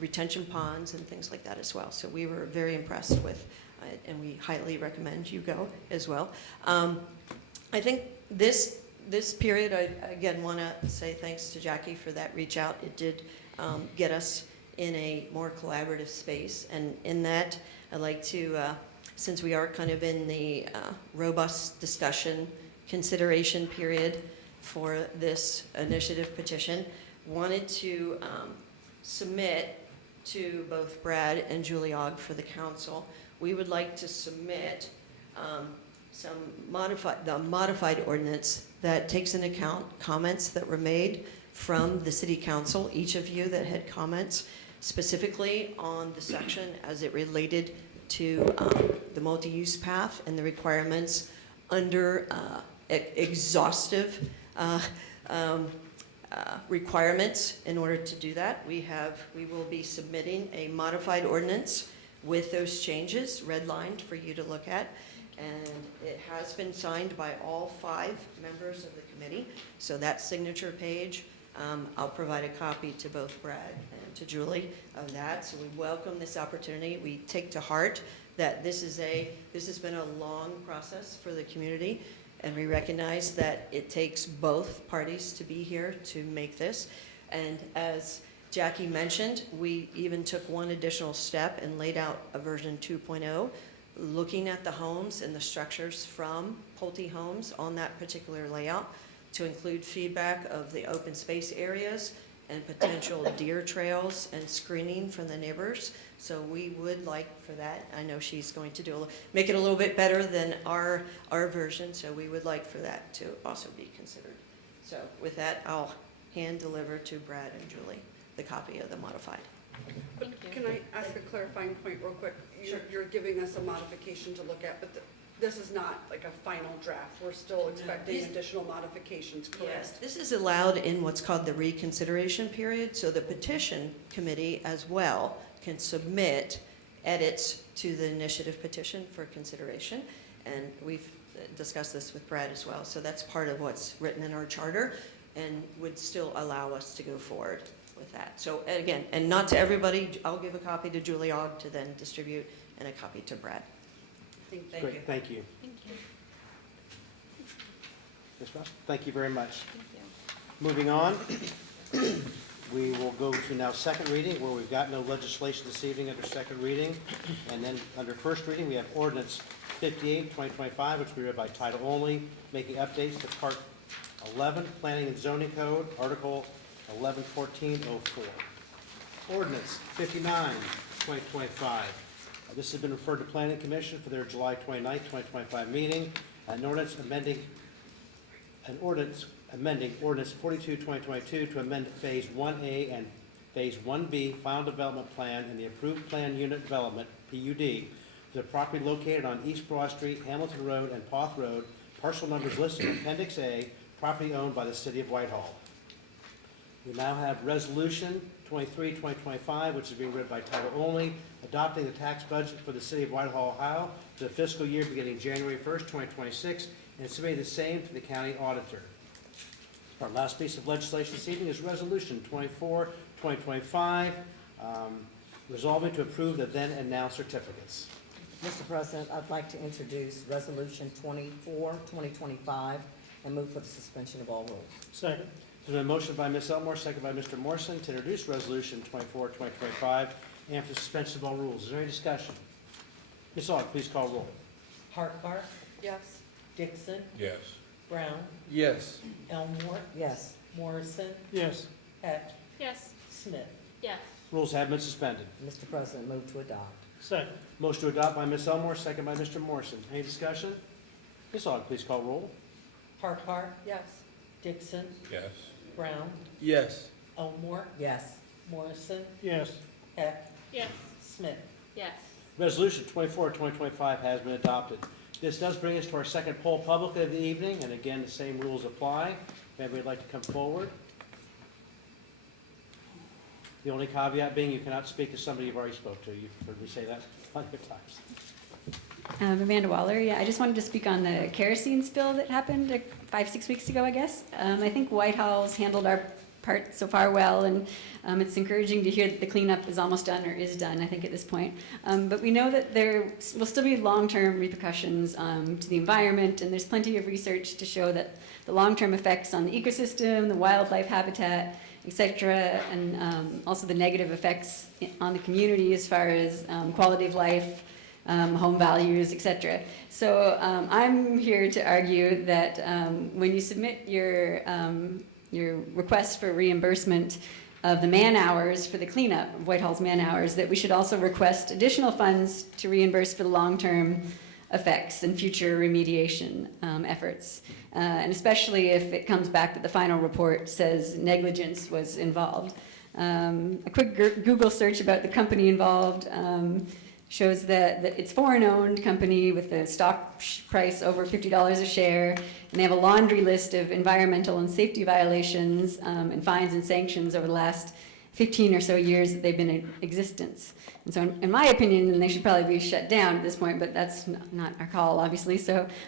retention ponds and things like that as well. So we were very impressed with it, and we highly recommend you go as well. I think this period, I again want to say thanks to Jackie for that reach out. It did get us in a more collaborative space, and in that I'd like to, since we are kind of in the robust discussion consideration period for this initiative petition, wanted to submit to both Brad and Julie Ogg for the council. We would like to submit the modified ordinance that takes into account comments that were made from the city council, each of you that had comments, specifically on the section as it related to the multi-use path and the requirements under exhaustive requirements. In order to do that, we will be submitting a modified ordinance with those changes redlined for you to look at, and it has been signed by all 5 members of the committee. So that signature page, I'll provide a copy to both Brad and to Julie of that. So we welcome this opportunity. We take to heart that this has been a long process for the community. And we recognize that it takes both parties to be here to make this. And as Jackie mentioned, we even took one additional step and laid out a version 2.0, looking at the homes and the structures from Pulte Homes on that particular layout to include feedback of the open space areas and potential deer trails and screening from the neighbors. So we would like for that. I know she's going to make it a little bit better than our version, so we would like for that to also be considered. So with that, I'll hand deliver to Brad and Julie the copy of the modified. Thank you. Can I ask a clarifying point real quick? Sure. You're giving us a modification to look at, but this is not like a final draft. We're still expecting These- additional modifications, correct? Yes, this is allowed in what's called the reconsideration period, so the petition committee as well can submit edits to the initiative petition for consideration. And we've discussed this with Brad as well. So that's part of what's written in our charter and would still allow us to go forward with that. So again, and not to everybody, I'll give a copy to Julie Ogg to then distribute and a copy to Brad. Thank you. Great, thank you. Thank you. Ms. Ross, thank you very much. Thank you. Moving on, we will go to now second reading, where we've got no legislation this evening under second reading. And then under first reading, we have ordinance 58, 2025, which will be read by title only, making updates to Part 11, Planning and Zoning Code, Article 111404. Ordinance 59, 2025. This has been referred to Planning Commission for their July 29, 2025 meeting. An ordinance amending Ordinance 42, 2022 to amend Phase 1A and Phase 1B Final Development Plan and the Approved Plan Unit Development, PUD, for the property located on East Broad Street, Hamilton Road, and Poth Road, parcel numbers listed in Appendix A, property owned by the City of Whitehall. We now have Resolution 23, 2025, which is being read by title only, adopting the tax budget for the City of Whitehall, Ohio, for the fiscal year beginning January 1st, 2026, and submitting the same to the county auditor. Our last piece of legislation this evening is Resolution 24, 2025, resolving to approve the then and now certificates. Mr. President, I'd like to introduce Resolution 24, 2025, and move for the suspension of all rules. Second. There's been a motion by Ms. Elmore, second by Mr. Morrison, to introduce Resolution 24, 2025, and for suspension of all rules. Is there any discussion? Ms. Aug, please call roll. Hartbarth, Yes. Dixon, Yes. Brown, Yes. Elmore, Yes. Morrison, Yes. Heck, Yes. Smith. Yes. Rules have been suspended. Mr. President, move to adopt. Second. Motion to adopt by Ms. Elmore, second by Mr. Morrison. Any discussion? Ms. Aug, please call roll. Hartbarth, Yes. Dixon, Yes. Brown, Yes. Elmore, Yes. Morrison, Yes. Heck, Yes. Smith. Yes. Resolution 24, 2025 has been adopted. This does bring us to our second poll public of the evening, and again, the same rules apply. If anybody would like to come forward. The only caveat being you cannot speak to somebody you've already spoke to. You've heard me say that plenty of times. Amanda Waller, yeah, I just wanted to speak on the kerosene spill that happened 5-6 weeks ago, I guess. I think Whitehall's handled our part so far well, and it's encouraging to hear that the cleanup is almost done, or is done, I think, at this point. But we know that there will still be long-term repercussions to the environment, and there's plenty of research to show that the long-term effects on the ecosystem, the wildlife habitat, etc., and also the negative effects on the community as far as quality of life, home values, etc. So I'm here to argue that when you submit your request for reimbursement of the man hours for the cleanup of Whitehall's man hours, that we should also request additional funds to reimburse for the long-term effects and future remediation efforts. And especially if it comes back that the final report says negligence was involved. A quick Google search about the company involved shows that it's a foreign-owned company with a stock price over $50 a share, and they have a laundry list of environmental and safety violations and fines and sanctions over the last 15 or so years that they've been in existence. And so in my opinion, they should probably be shut down at this point, but that's not our call, obviously.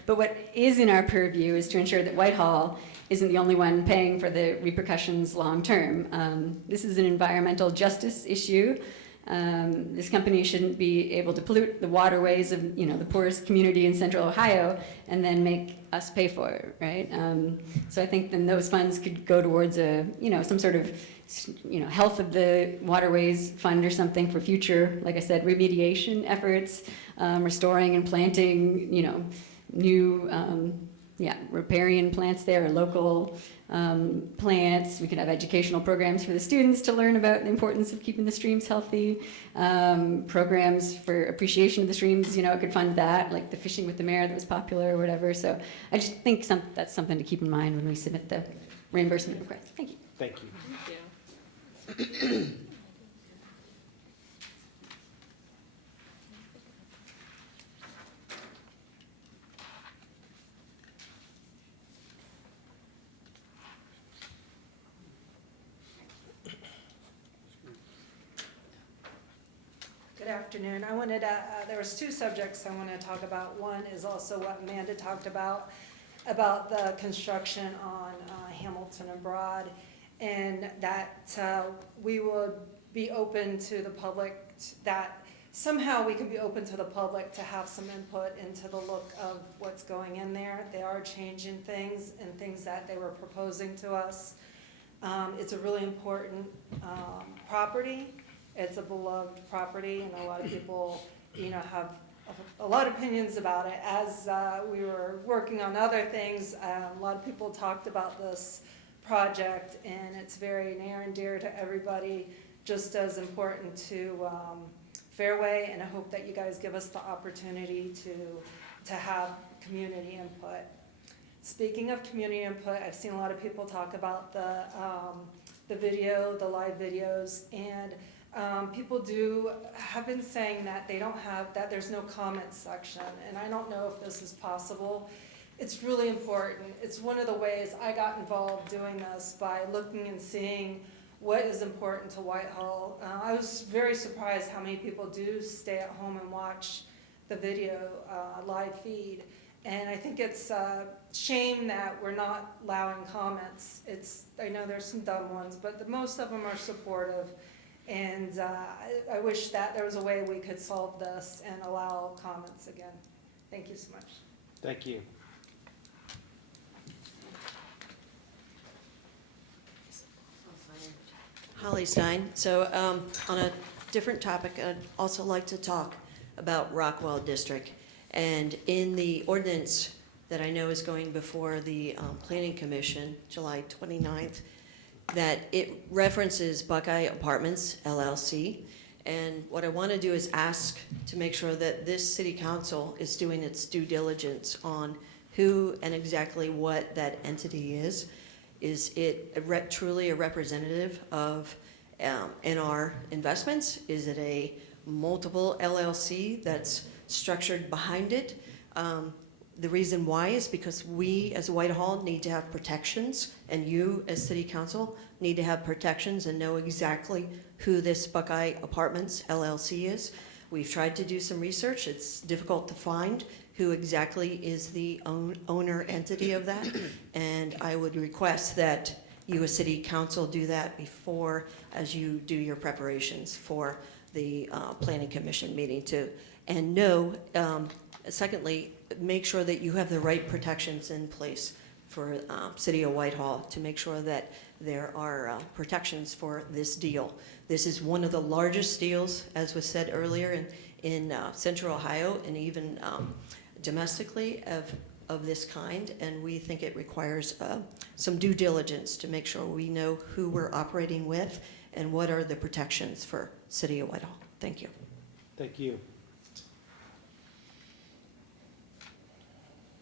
But what is in our purview is to ensure that Whitehall isn't the only one paying for the repercussions long-term. This is an environmental justice issue. This company shouldn't be able to pollute the waterways of, the poorest community in central Ohio and then make us pay for it, right? So I think then those funds could go towards some sort of, health of the waterways fund or something for future, like I said, remediation efforts, restoring and planting, new, riparian plants there, or local plants. We could have educational programs for the students to learn about the importance of keeping the streams healthy. Programs for appreciation of the streams, it could fund that, like the fishing with the mayor that was popular or whatever. So I just think that's something to keep in mind when we submit the reimbursement request. Thank you. Thank you. Thank you. Good afternoon. I wanted to, there was two subjects I want to talk about. One is also what Amanda talked about the construction on Hamilton and Broad, and that we would be open to the public, that somehow we could be open to the public to have some input into the look of what's going in there. They are changing things and things that they were proposing to us. It's a really important property. It's a beloved property, and a lot of people, have a lot of opinions about it. As we were working on other things, a lot of people talked about this project, and it's very near and dear to everybody, just as important to Fairway, and I hope that you guys give us the opportunity to have community input. Speaking of community input, I've seen a lot of people talk about the video, the live videos, and people have been saying that that there's no comment section, and I don't know if this is possible. It's really important. It's one of the ways I got involved doing this, by looking and seeing what is important to Whitehall. I was very surprised how many people do stay at home and watch the video live feed. And I think it's a shame that we're not allowing comments. I know there's some dumb ones, but most of them are supportive. And I wish that there was a way we could solve this and allow comments again. Thank you so much. Thank you. Holly Stein. So on a different topic, I'd also like to talk about Rockwell District. And in the ordinance that I know is going before the Planning Commission, July 29th, that it references Buckeye Apartments, LLC. And what I want to do is ask to make sure that this city council is doing its due diligence on who and exactly what that entity is. Is it truly a representative of NR Investments? Is it a multiple LLC that's structured behind it? The reason why is because we as Whitehall need to have protections, and you as city council need to have protections and know exactly who this Buckeye Apartments LLC is. We've tried to do some research. It's difficult to find who exactly is the owner entity of that. And I would request that you as city council do that before, as you do your preparations for the planning commission meeting too. And know, secondly, make sure that you have the right protections in place for City of Whitehall to make sure that there are protections for this deal. This is one of the largest deals, as was said earlier, in Central Ohio, and even domestically of this kind, and we think it requires some due diligence to make sure we know who we're operating with and what are the protections for City of Whitehall. Thank you. Thank you.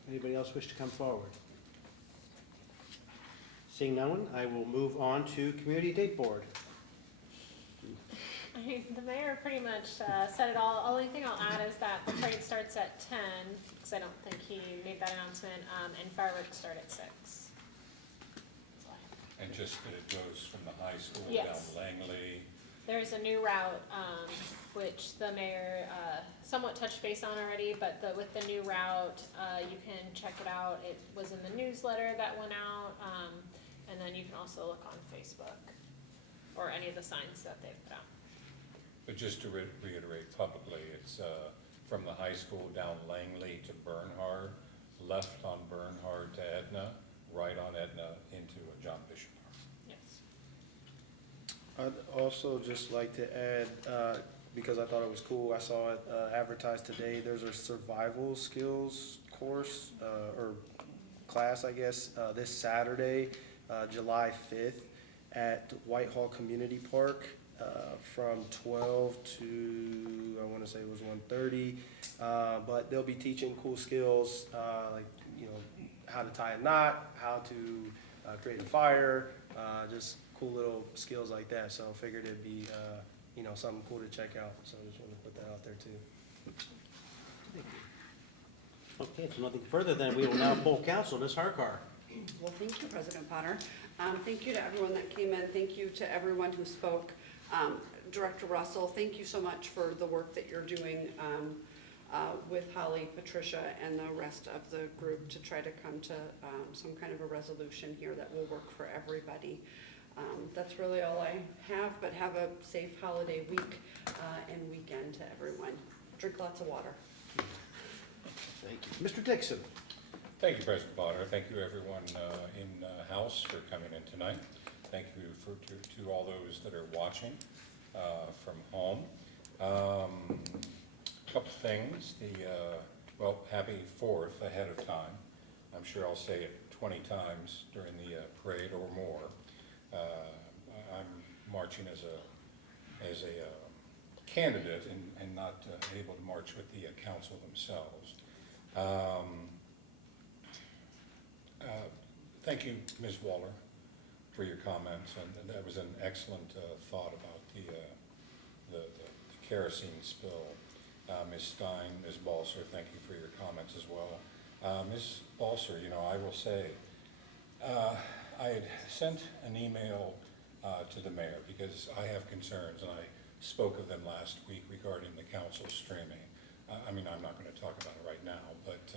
Anybody else wish to come forward? Seeing no one, I will move on to Community Date Board. The mayor pretty much said it all. Only thing I'll add is that the parade starts at 10, because I don't think he made that announcement, and fireworks start at 6. And just that it goes from the high school Yes. down Langley. There's a new route, which the mayor somewhat touched base on already, but with the new route, you can check it out. It was in the newsletter that went out, and then you can also look on Facebook or any of the signs that they've put out. But just to reiterate publicly, it's from the high school down Langley to Bernhard, left on Bernhard to Edna, right on Edna into John Bishop Park. Yes. I'd also just like to add, because I thought it was cool, I saw it advertised today, there's a survival skills course, or class, I guess, this Saturday, July 5th at Whitehall Community Park, from 12 to, I wanna say it was 1:30, but they'll be teaching cool skills, like, you know, how to tie a knot, how to create a fire, just cool little skills like that. So I figured it'd be, you know, something cool to check out. So I just wanted to put that out there too. Okay, so nothing further, then we will now poll council. Ms. Harkar. Well, thank you, President Potter. Thank you to everyone that came in. Thank you to everyone who spoke. Director Russell, thank you so much for the work that you're doing with Holly, Patricia, and the rest of the group to try to come to some kind of a resolution here that will work for everybody. That's really all I have, but have a safe holiday week and weekend to everyone. Drink lots of water. Thank you. Mr. Dixon. Thank you, President Potter. Thank you, everyone in house for coming in tonight. Thank you to all those that are watching from home. Couple things. Well, happy 4th ahead of time. I'm sure I'll say it 20 times during the parade or more. I'm marching as a candidate and not able to march with the council themselves. Thank you, Ms. Waller, for your comments, and that was an excellent thought about the kerosene spill. Ms. Stein, Ms. Balser, thank you for your comments as well. Ms. Balser, you know, I will say, I had sent an email to the mayor because I have concerns, and I spoke of them last week regarding the council streaming. I mean, I'm not going to talk about it right now, but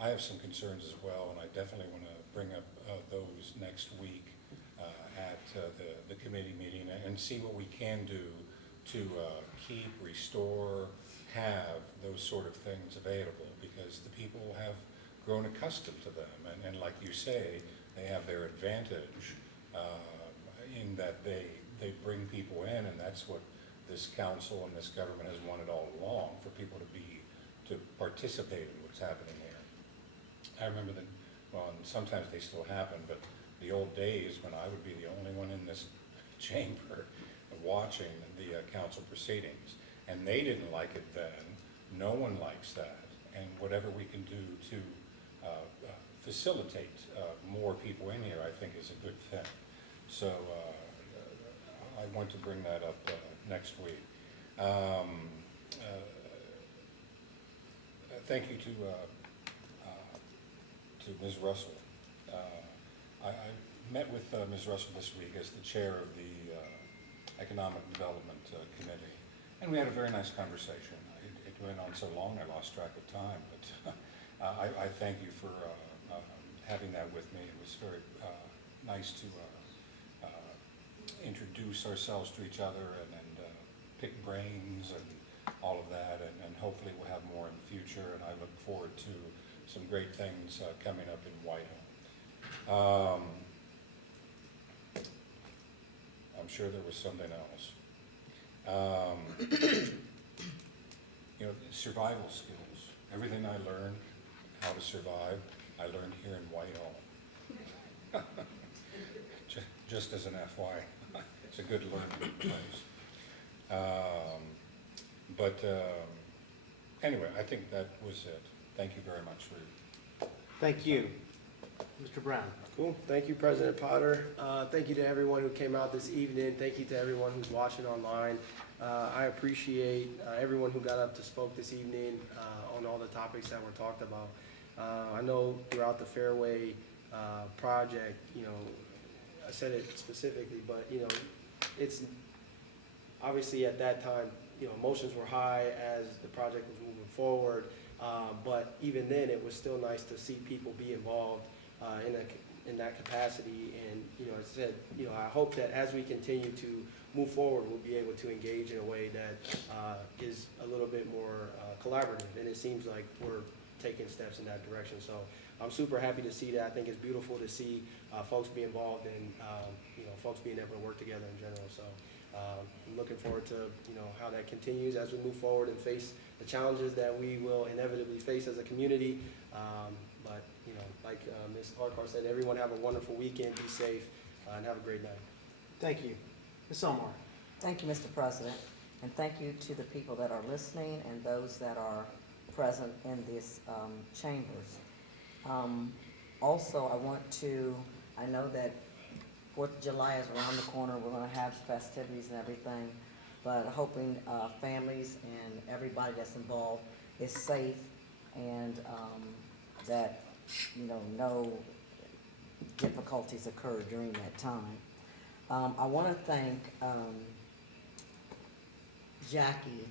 I have some concerns as well, and I definitely want to bring up those next week at the committee meeting and see what we can do to keep, restore, have those sort of things available, because the people have grown accustomed to them, and like you say, they have their advantage in that they bring people in, and that's what this council and this government has wanted all along, for people to participate in what's happening here. I remember that, well, and sometimes they still happen, but the old days when I would be the only one in this chamber watching the council proceedings, and they didn't like it then. No one likes that, and whatever we can do to facilitate more people in here, I think is a good thing. So I want to bring that up next week. Thank you to Ms. Russell. I met with Ms. Russell this week as the chair of the Economic Development Committee, and we had a very nice conversation. It went on so long I lost track of time, but I thank you for having that with me. It was very nice to introduce ourselves to each other and pick brains and all of that, and hopefully we'll have more in the future, and I look forward to some great things coming up in Whitehall. I'm sure there was something else. You know, survival skills. Everything I learned how to survive, I learned here in Whitehall. Just as an FY, it's a good learning place. Anyway, I think that was it. Thank you very much for. Thank you. Mr. Brown. Cool. Thank you, President Potter. Thank you to everyone who came out this evening. Thank you to everyone who's watching online. I appreciate everyone who got up to spoke this evening on all the topics that were talked about. I know throughout the Fairway project, you know, I said it specifically, but you know, it's obviously at that time, you know, emotions were high as the project was moving forward. But even then, it was still nice to see people be involved in in that capacity. And, you know, as I said, you know, I hope that as we continue to move forward, we'll be able to engage in a way that is a little bit more collaborative. And it seems like we're taking steps in that direction. So I'm super happy to see that. I think it's beautiful to see folks be involved and, you know, folks being able to work together in general. So I'm looking forward to, you know, how that continues as we move forward and face the challenges that we will inevitably face as a community. But, you know, like Ms. Harkar said, everyone have a wonderful weekend, be safe, and have a great night. Thank you. Ms. Elmore. Thank you, Mr. President, and thank you to the people that are listening and those that are present in these chambers. Also, I know that 4th of July is around the corner, we're gonna have festivities and everything, but hoping families and everybody that's involved is safe and that, you know, no difficulties occur during that time. I want to thank Jackie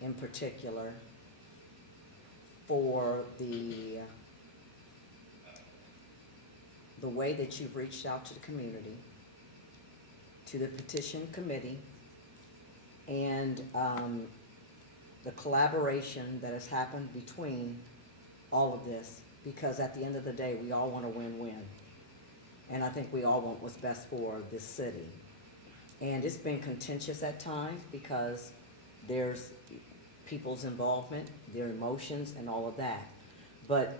in particular for the way that you've reached out to the community, to the petition committee, and the collaboration that has happened between all of this, because at the end of the day, we all want a win-win. And I think we all want what's best for this city. And it's been contentious at times because there's people's involvement, their emotions, and all of that. But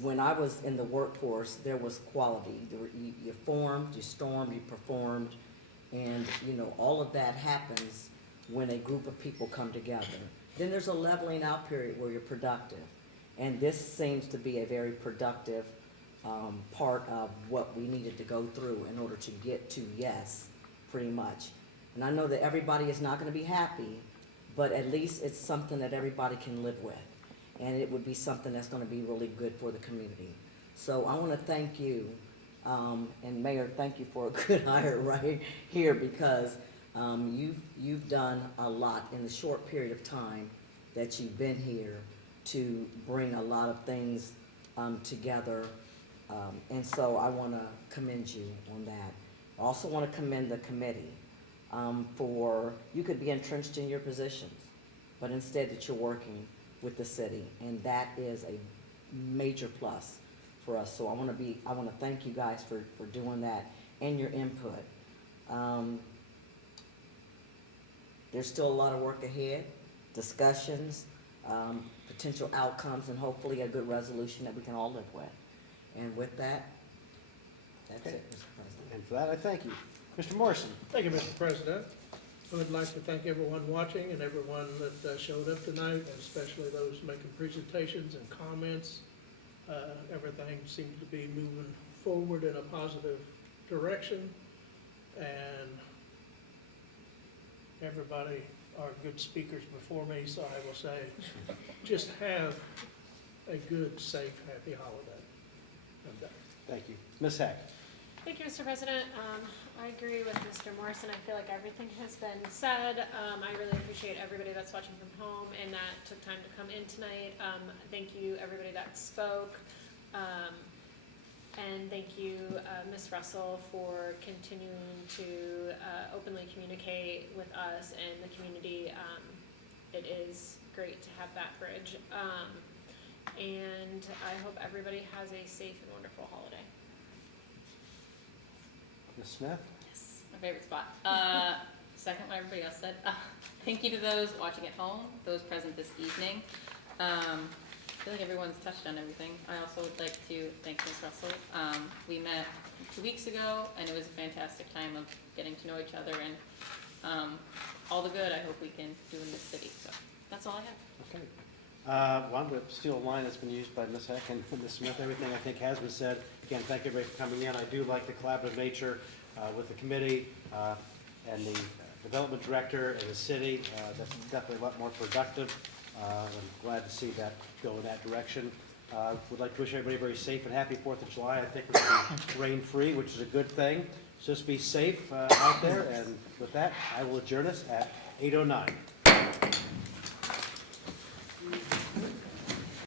when I was in the workforce, there was quality. You formed, you stormed, you performed, and you know, all of that happens when a group of people come together. Then there's a leveling out period where you're productive. And this seems to be a very productive part of what we needed to go through in order to get to yes, pretty much. And I know that everybody is not going to be happy, but at least it's something that everybody can live with. And it would be something that's going to be really good for the community. So I want to thank you, and Mayor, thank you for a good hire right here, because you've done a lot in the short period of time that you've been here to bring a lot of things together. And so I want to commend you on that. I also want to commend the committee for, you could be entrenched in your positions, but instead that you're working with the city, and that is a major plus for us. So I want to thank you guys for doing that and your input. There's still a lot of work ahead, discussions, potential outcomes, and hopefully a good resolution that we can all live with. And with that, that's it, Mr. President. And for that, I thank you. Mr. Morrison. Thank you, Mr. President. I would like to thank everyone watching and everyone that showed up tonight, and especially those making presentations and comments. Everything seems to be moving forward in a positive direction, and everybody are good speakers before me, so I will say, just have a good, safe, happy holiday. I'm done. Thank you. Ms. Heck. Thank you, Mr. President. I agree with Mr. Morrison. I feel like everything has been said. I really appreciate everybody that's watching from home and that took time to come in tonight. Thank you, everybody that spoke. And thank you, Ms. Russell, for continuing to openly communicate with us and the community. It is great to have that bridge. And I hope everybody has a safe and wonderful holiday. Ms. Smith. Yes, my favorite spot. Second what everybody else said. Thank you to those watching at home, those present this evening. I feel like everyone's touched on everything. I also would like to thank Ms. Russell. We met 2 weeks ago, and it was a fantastic time of getting to know each other, and all the good I hope we can do in this city. So that's all I have. Okay. Well, I'm going to steal a line that's been used by Ms. Heck and Ms. Smith. Everything I think has been said. Again, thank everybody for coming in. I do like the collaborative nature with the committee and the development director and the city. That's definitely a lot more productive. I'm glad to see that go in that direction. Would like to wish everybody a very safe and happy 4th of July. I think we're going to be rain-free, which is a good thing. So just be safe out there. And with that, I will adjourn us at 8:09.